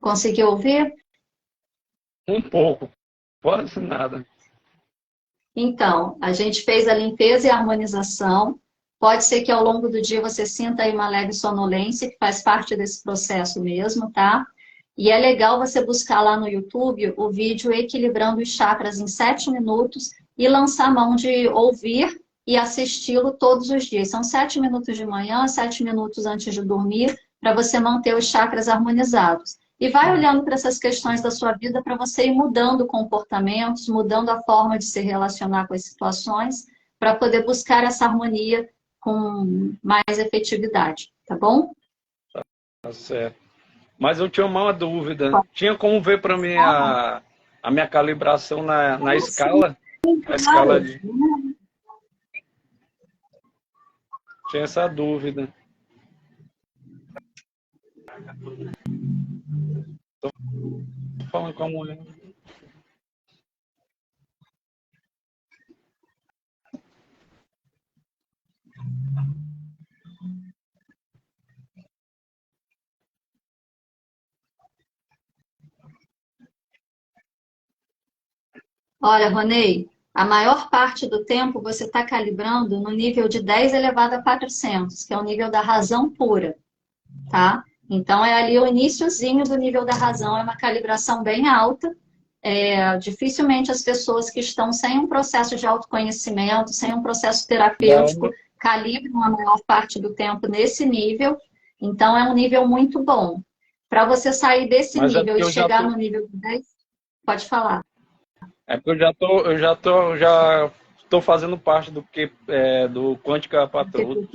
Conseguiu ouvir? Um pouco, quase nada. Então, a gente fez a limpeza e a harmonização. Pode ser que ao longo do dia você sinta aí uma leve sonolência, que faz parte desse processo mesmo, tá? E é legal você buscar lá no YouTube o vídeo Equilibrando os Chakras em 7 minutos e lançar a mão de ouvir e assisti-lo todos os dias. São 7 minutos de manhã, 7 minutos antes de dormir, para você manter os chakras harmonizados. E vai olhando para essas questões da sua vida para você ir mudando comportamentos, mudando a forma de se relacionar com as situações, para poder buscar essa harmonia com mais efetividade, tá bom? Tá certo. Mas eu tinha uma dúvida. Tinha como ver para mim a minha calibração na escala? A escala de... Tinha essa dúvida. Tô falando com a mulher. Olha, Ronei, a maior parte do tempo você está calibrando no nível de 10 elevado a 400, que é o nível da razão pura, tá? Então, é ali o iniciozinho do nível da razão, é uma calibração bem alta. Dificilmente as pessoas que estão sem um processo de autoconhecimento, sem um processo terapêutico, Não, calibram a maior parte do tempo nesse nível. Então, é um nível muito bom. Para você sair desse mas é nível porque e eu já chegar tô, no nível de 10, pode falar. é porque já tô fazendo parte do Quântica para Todos.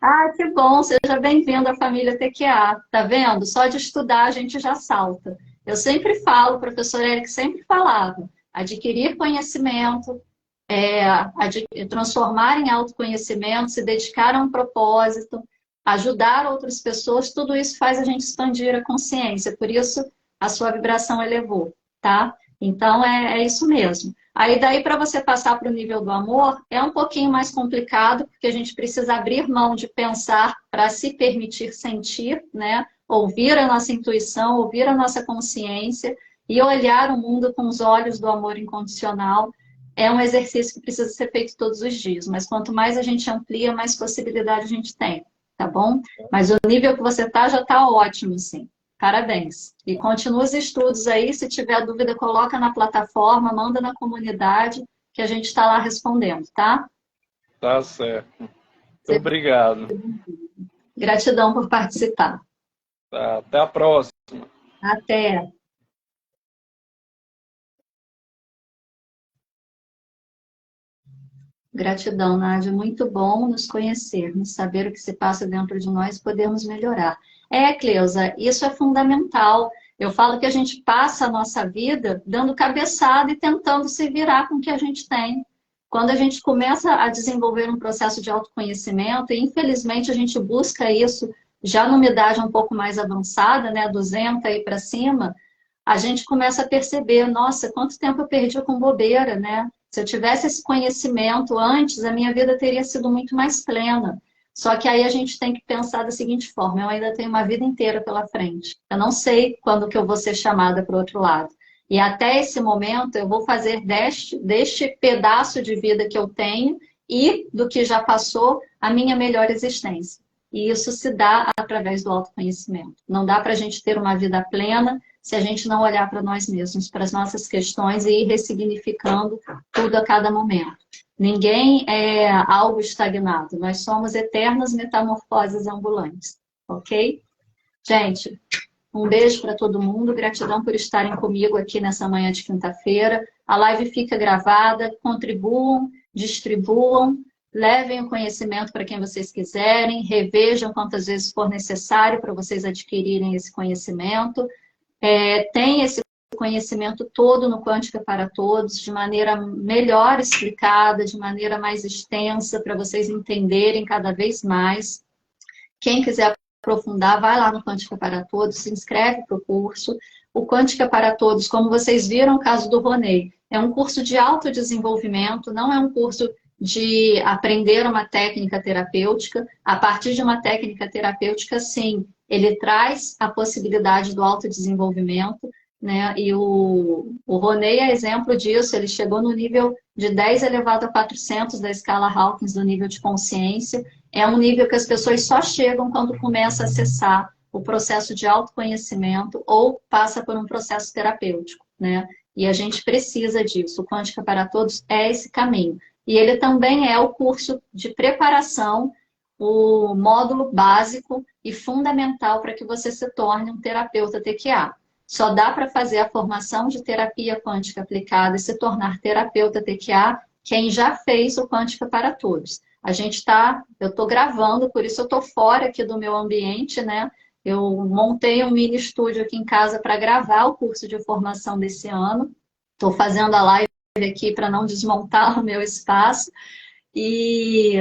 Ah, que bom, seja bem-vindo à família TQA. Tá vendo? Só de estudar a gente já salta. Eu sempre falo, o professor Eric sempre falava, adquirir conhecimento, transformar em autoconhecimento, se dedicar a um propósito, ajudar outras pessoas, tudo isso faz a gente expandir a consciência. Por isso, a sua vibração elevou, tá? Então, é isso mesmo. Aí, daí, para você passar para o nível do amor, é um pouquinho mais complicado, porque a gente precisa abrir mão de pensar para se permitir sentir, né? Ouvir a nossa intuição, ouvir a nossa consciência e olhar o mundo com os olhos do amor incondicional. É um exercício que precisa ser feito todos os dias, mas quanto mais a gente amplia, mais possibilidade a gente tem, tá bom? Mas o nível que você está já está ótimo, sim. Parabéns. E continua os estudos aí. Se tiver dúvida, coloca na plataforma, manda na comunidade, que a gente está lá respondendo, tá? Tá certo. Muito obrigado. Gratidão por participar. Tá, até a próxima. Até. Gratidão, Nádia. Muito bom nos conhecermos, saber o que se passa dentro de nós e podermos melhorar. Cleusa, isso é fundamental. Eu falo que a gente passa a nossa vida dando cabeçada e tentando se virar com o que a gente tem. Quando a gente começa a desenvolver um processo de autoconhecimento, e infelizmente a gente busca isso já numa idade um pouco mais avançada, né, 200 aí para cima, a gente começa a perceber, nossa, quanto tempo eu perdi com bobeira, né? Se eu tivesse esse conhecimento antes, a minha vida teria sido muito mais plena. Só que aí a gente tem que pensar da seguinte forma: eu ainda tenho uma vida inteira pela frente. Eu não sei quando que eu vou ser chamada para o outro lado. E até esse momento eu vou fazer deste pedaço de vida que eu tenho e do que já passou, a minha melhor existência. E isso se dá através do autoconhecimento. Não dá para a gente ter uma vida plena se a gente não olhar para nós mesmos, para as nossas questões e ir ressignificando tudo a cada momento. Ninguém é algo estagnado. Nós somos eternas metamorfoses ambulantes. Ok? Gente, um beijo para todo mundo. Gratidão por estarem comigo aqui nessa manhã de quinta-feira. A live fica gravada. Contribuam, distribuam. Levem o conhecimento para quem vocês quiserem, revejam quantas vezes for necessário para vocês adquirirem esse conhecimento. Tem esse conhecimento todo no Quântica para Todos, de maneira melhor explicada, de maneira mais extensa, para vocês entenderem cada vez mais. Quem quiser aprofundar, vai lá no Quântica para Todos, se inscreve para o curso. O Quântica para Todos, como vocês viram o caso do Ronei, é um curso de autodesenvolvimento, não é um curso de aprender uma técnica terapêutica. A partir de uma técnica terapêutica, sim, ele traz a possibilidade do autodesenvolvimento, né? E o Ronei é exemplo disso. Ele chegou no nível de 10 elevado a 400 da escala Hawkins, do nível de consciência. É um nível que as pessoas só chegam quando começam a acessar o processo de autoconhecimento ou passa por um processo terapêutico, né? E a gente precisa disso. O Quântica para Todos é esse caminho. E ele também é o curso de preparação, o módulo básico e fundamental para que você se torne um terapeuta TQA. Só dá para fazer a formação de terapia quântica aplicada e se tornar terapeuta TQA quem já fez o Quântica para Todos. Eu estou gravando, por isso eu estou fora aqui do meu ambiente, né? Eu montei um mini estúdio aqui em casa para gravar o curso de formação desse ano. Estou fazendo a live aqui para não desmontar o meu espaço. E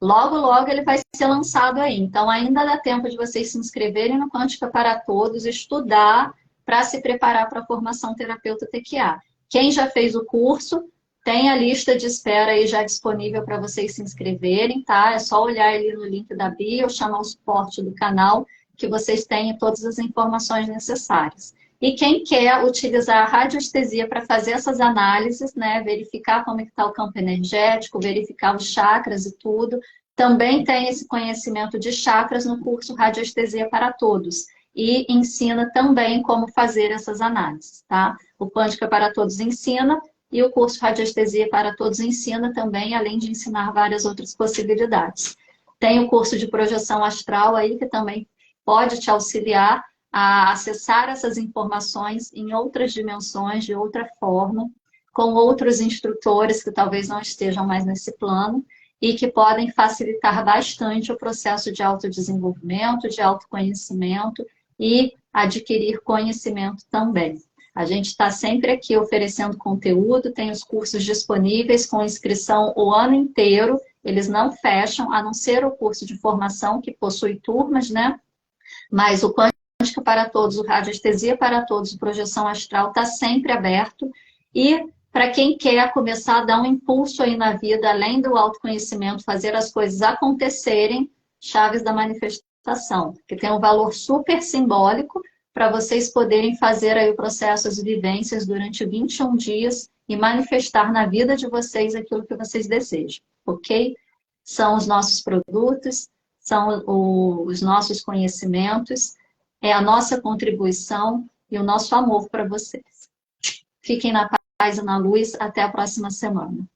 logo, logo ele vai ser lançado aí. Então ainda dá tempo de vocês se inscreverem no Quântica para Todos, estudar para se preparar para a formação terapeuta TQA. Quem já fez o curso, tem a lista de espera aí já disponível para vocês se inscreverem, tá? É só olhar ali no link da bio, chamar o suporte do canal, que vocês têm todas as informações necessárias. E quem quer utilizar a radiestesia para fazer essas análises, né, verificar como está o campo energético, verificar os chakras e tudo, também tem esse conhecimento de chakras no curso Radiestesia para Todos. E ensina também como fazer essas análises, tá? O Quântica para Todos ensina e o curso Radiestesia para Todos ensina também, além de ensinar várias outras possibilidades. Tem o curso de projeção astral aí, que também pode te auxiliar a acessar essas informações em outras dimensões, de outra forma, com outros instrutores que talvez não estejam mais nesse plano e que podem facilitar bastante o processo de autodesenvolvimento, de autoconhecimento e adquirir conhecimento também. A gente está sempre aqui oferecendo conteúdo, tem os cursos disponíveis com inscrição o ano inteiro, eles não fecham, a não ser o curso de formação que possui turmas, né? Mas o Quântica para Todos, o Radiestesia para Todos, o Projeção Astral está sempre aberto. E para quem quer começar a dar um impulso aí na vida, além do autoconhecimento, fazer as coisas acontecerem, Chaves da Manifestação, que tem um valor super simbólico para vocês poderem fazer aí o processo, as vivências durante 21 dias e manifestar na vida de vocês aquilo que vocês desejam, ok? São os nossos produtos, são os nossos conhecimentos, é a nossa contribuição e o nosso amor para vocês. Fiquem na paz e na luz. Até a próxima semana.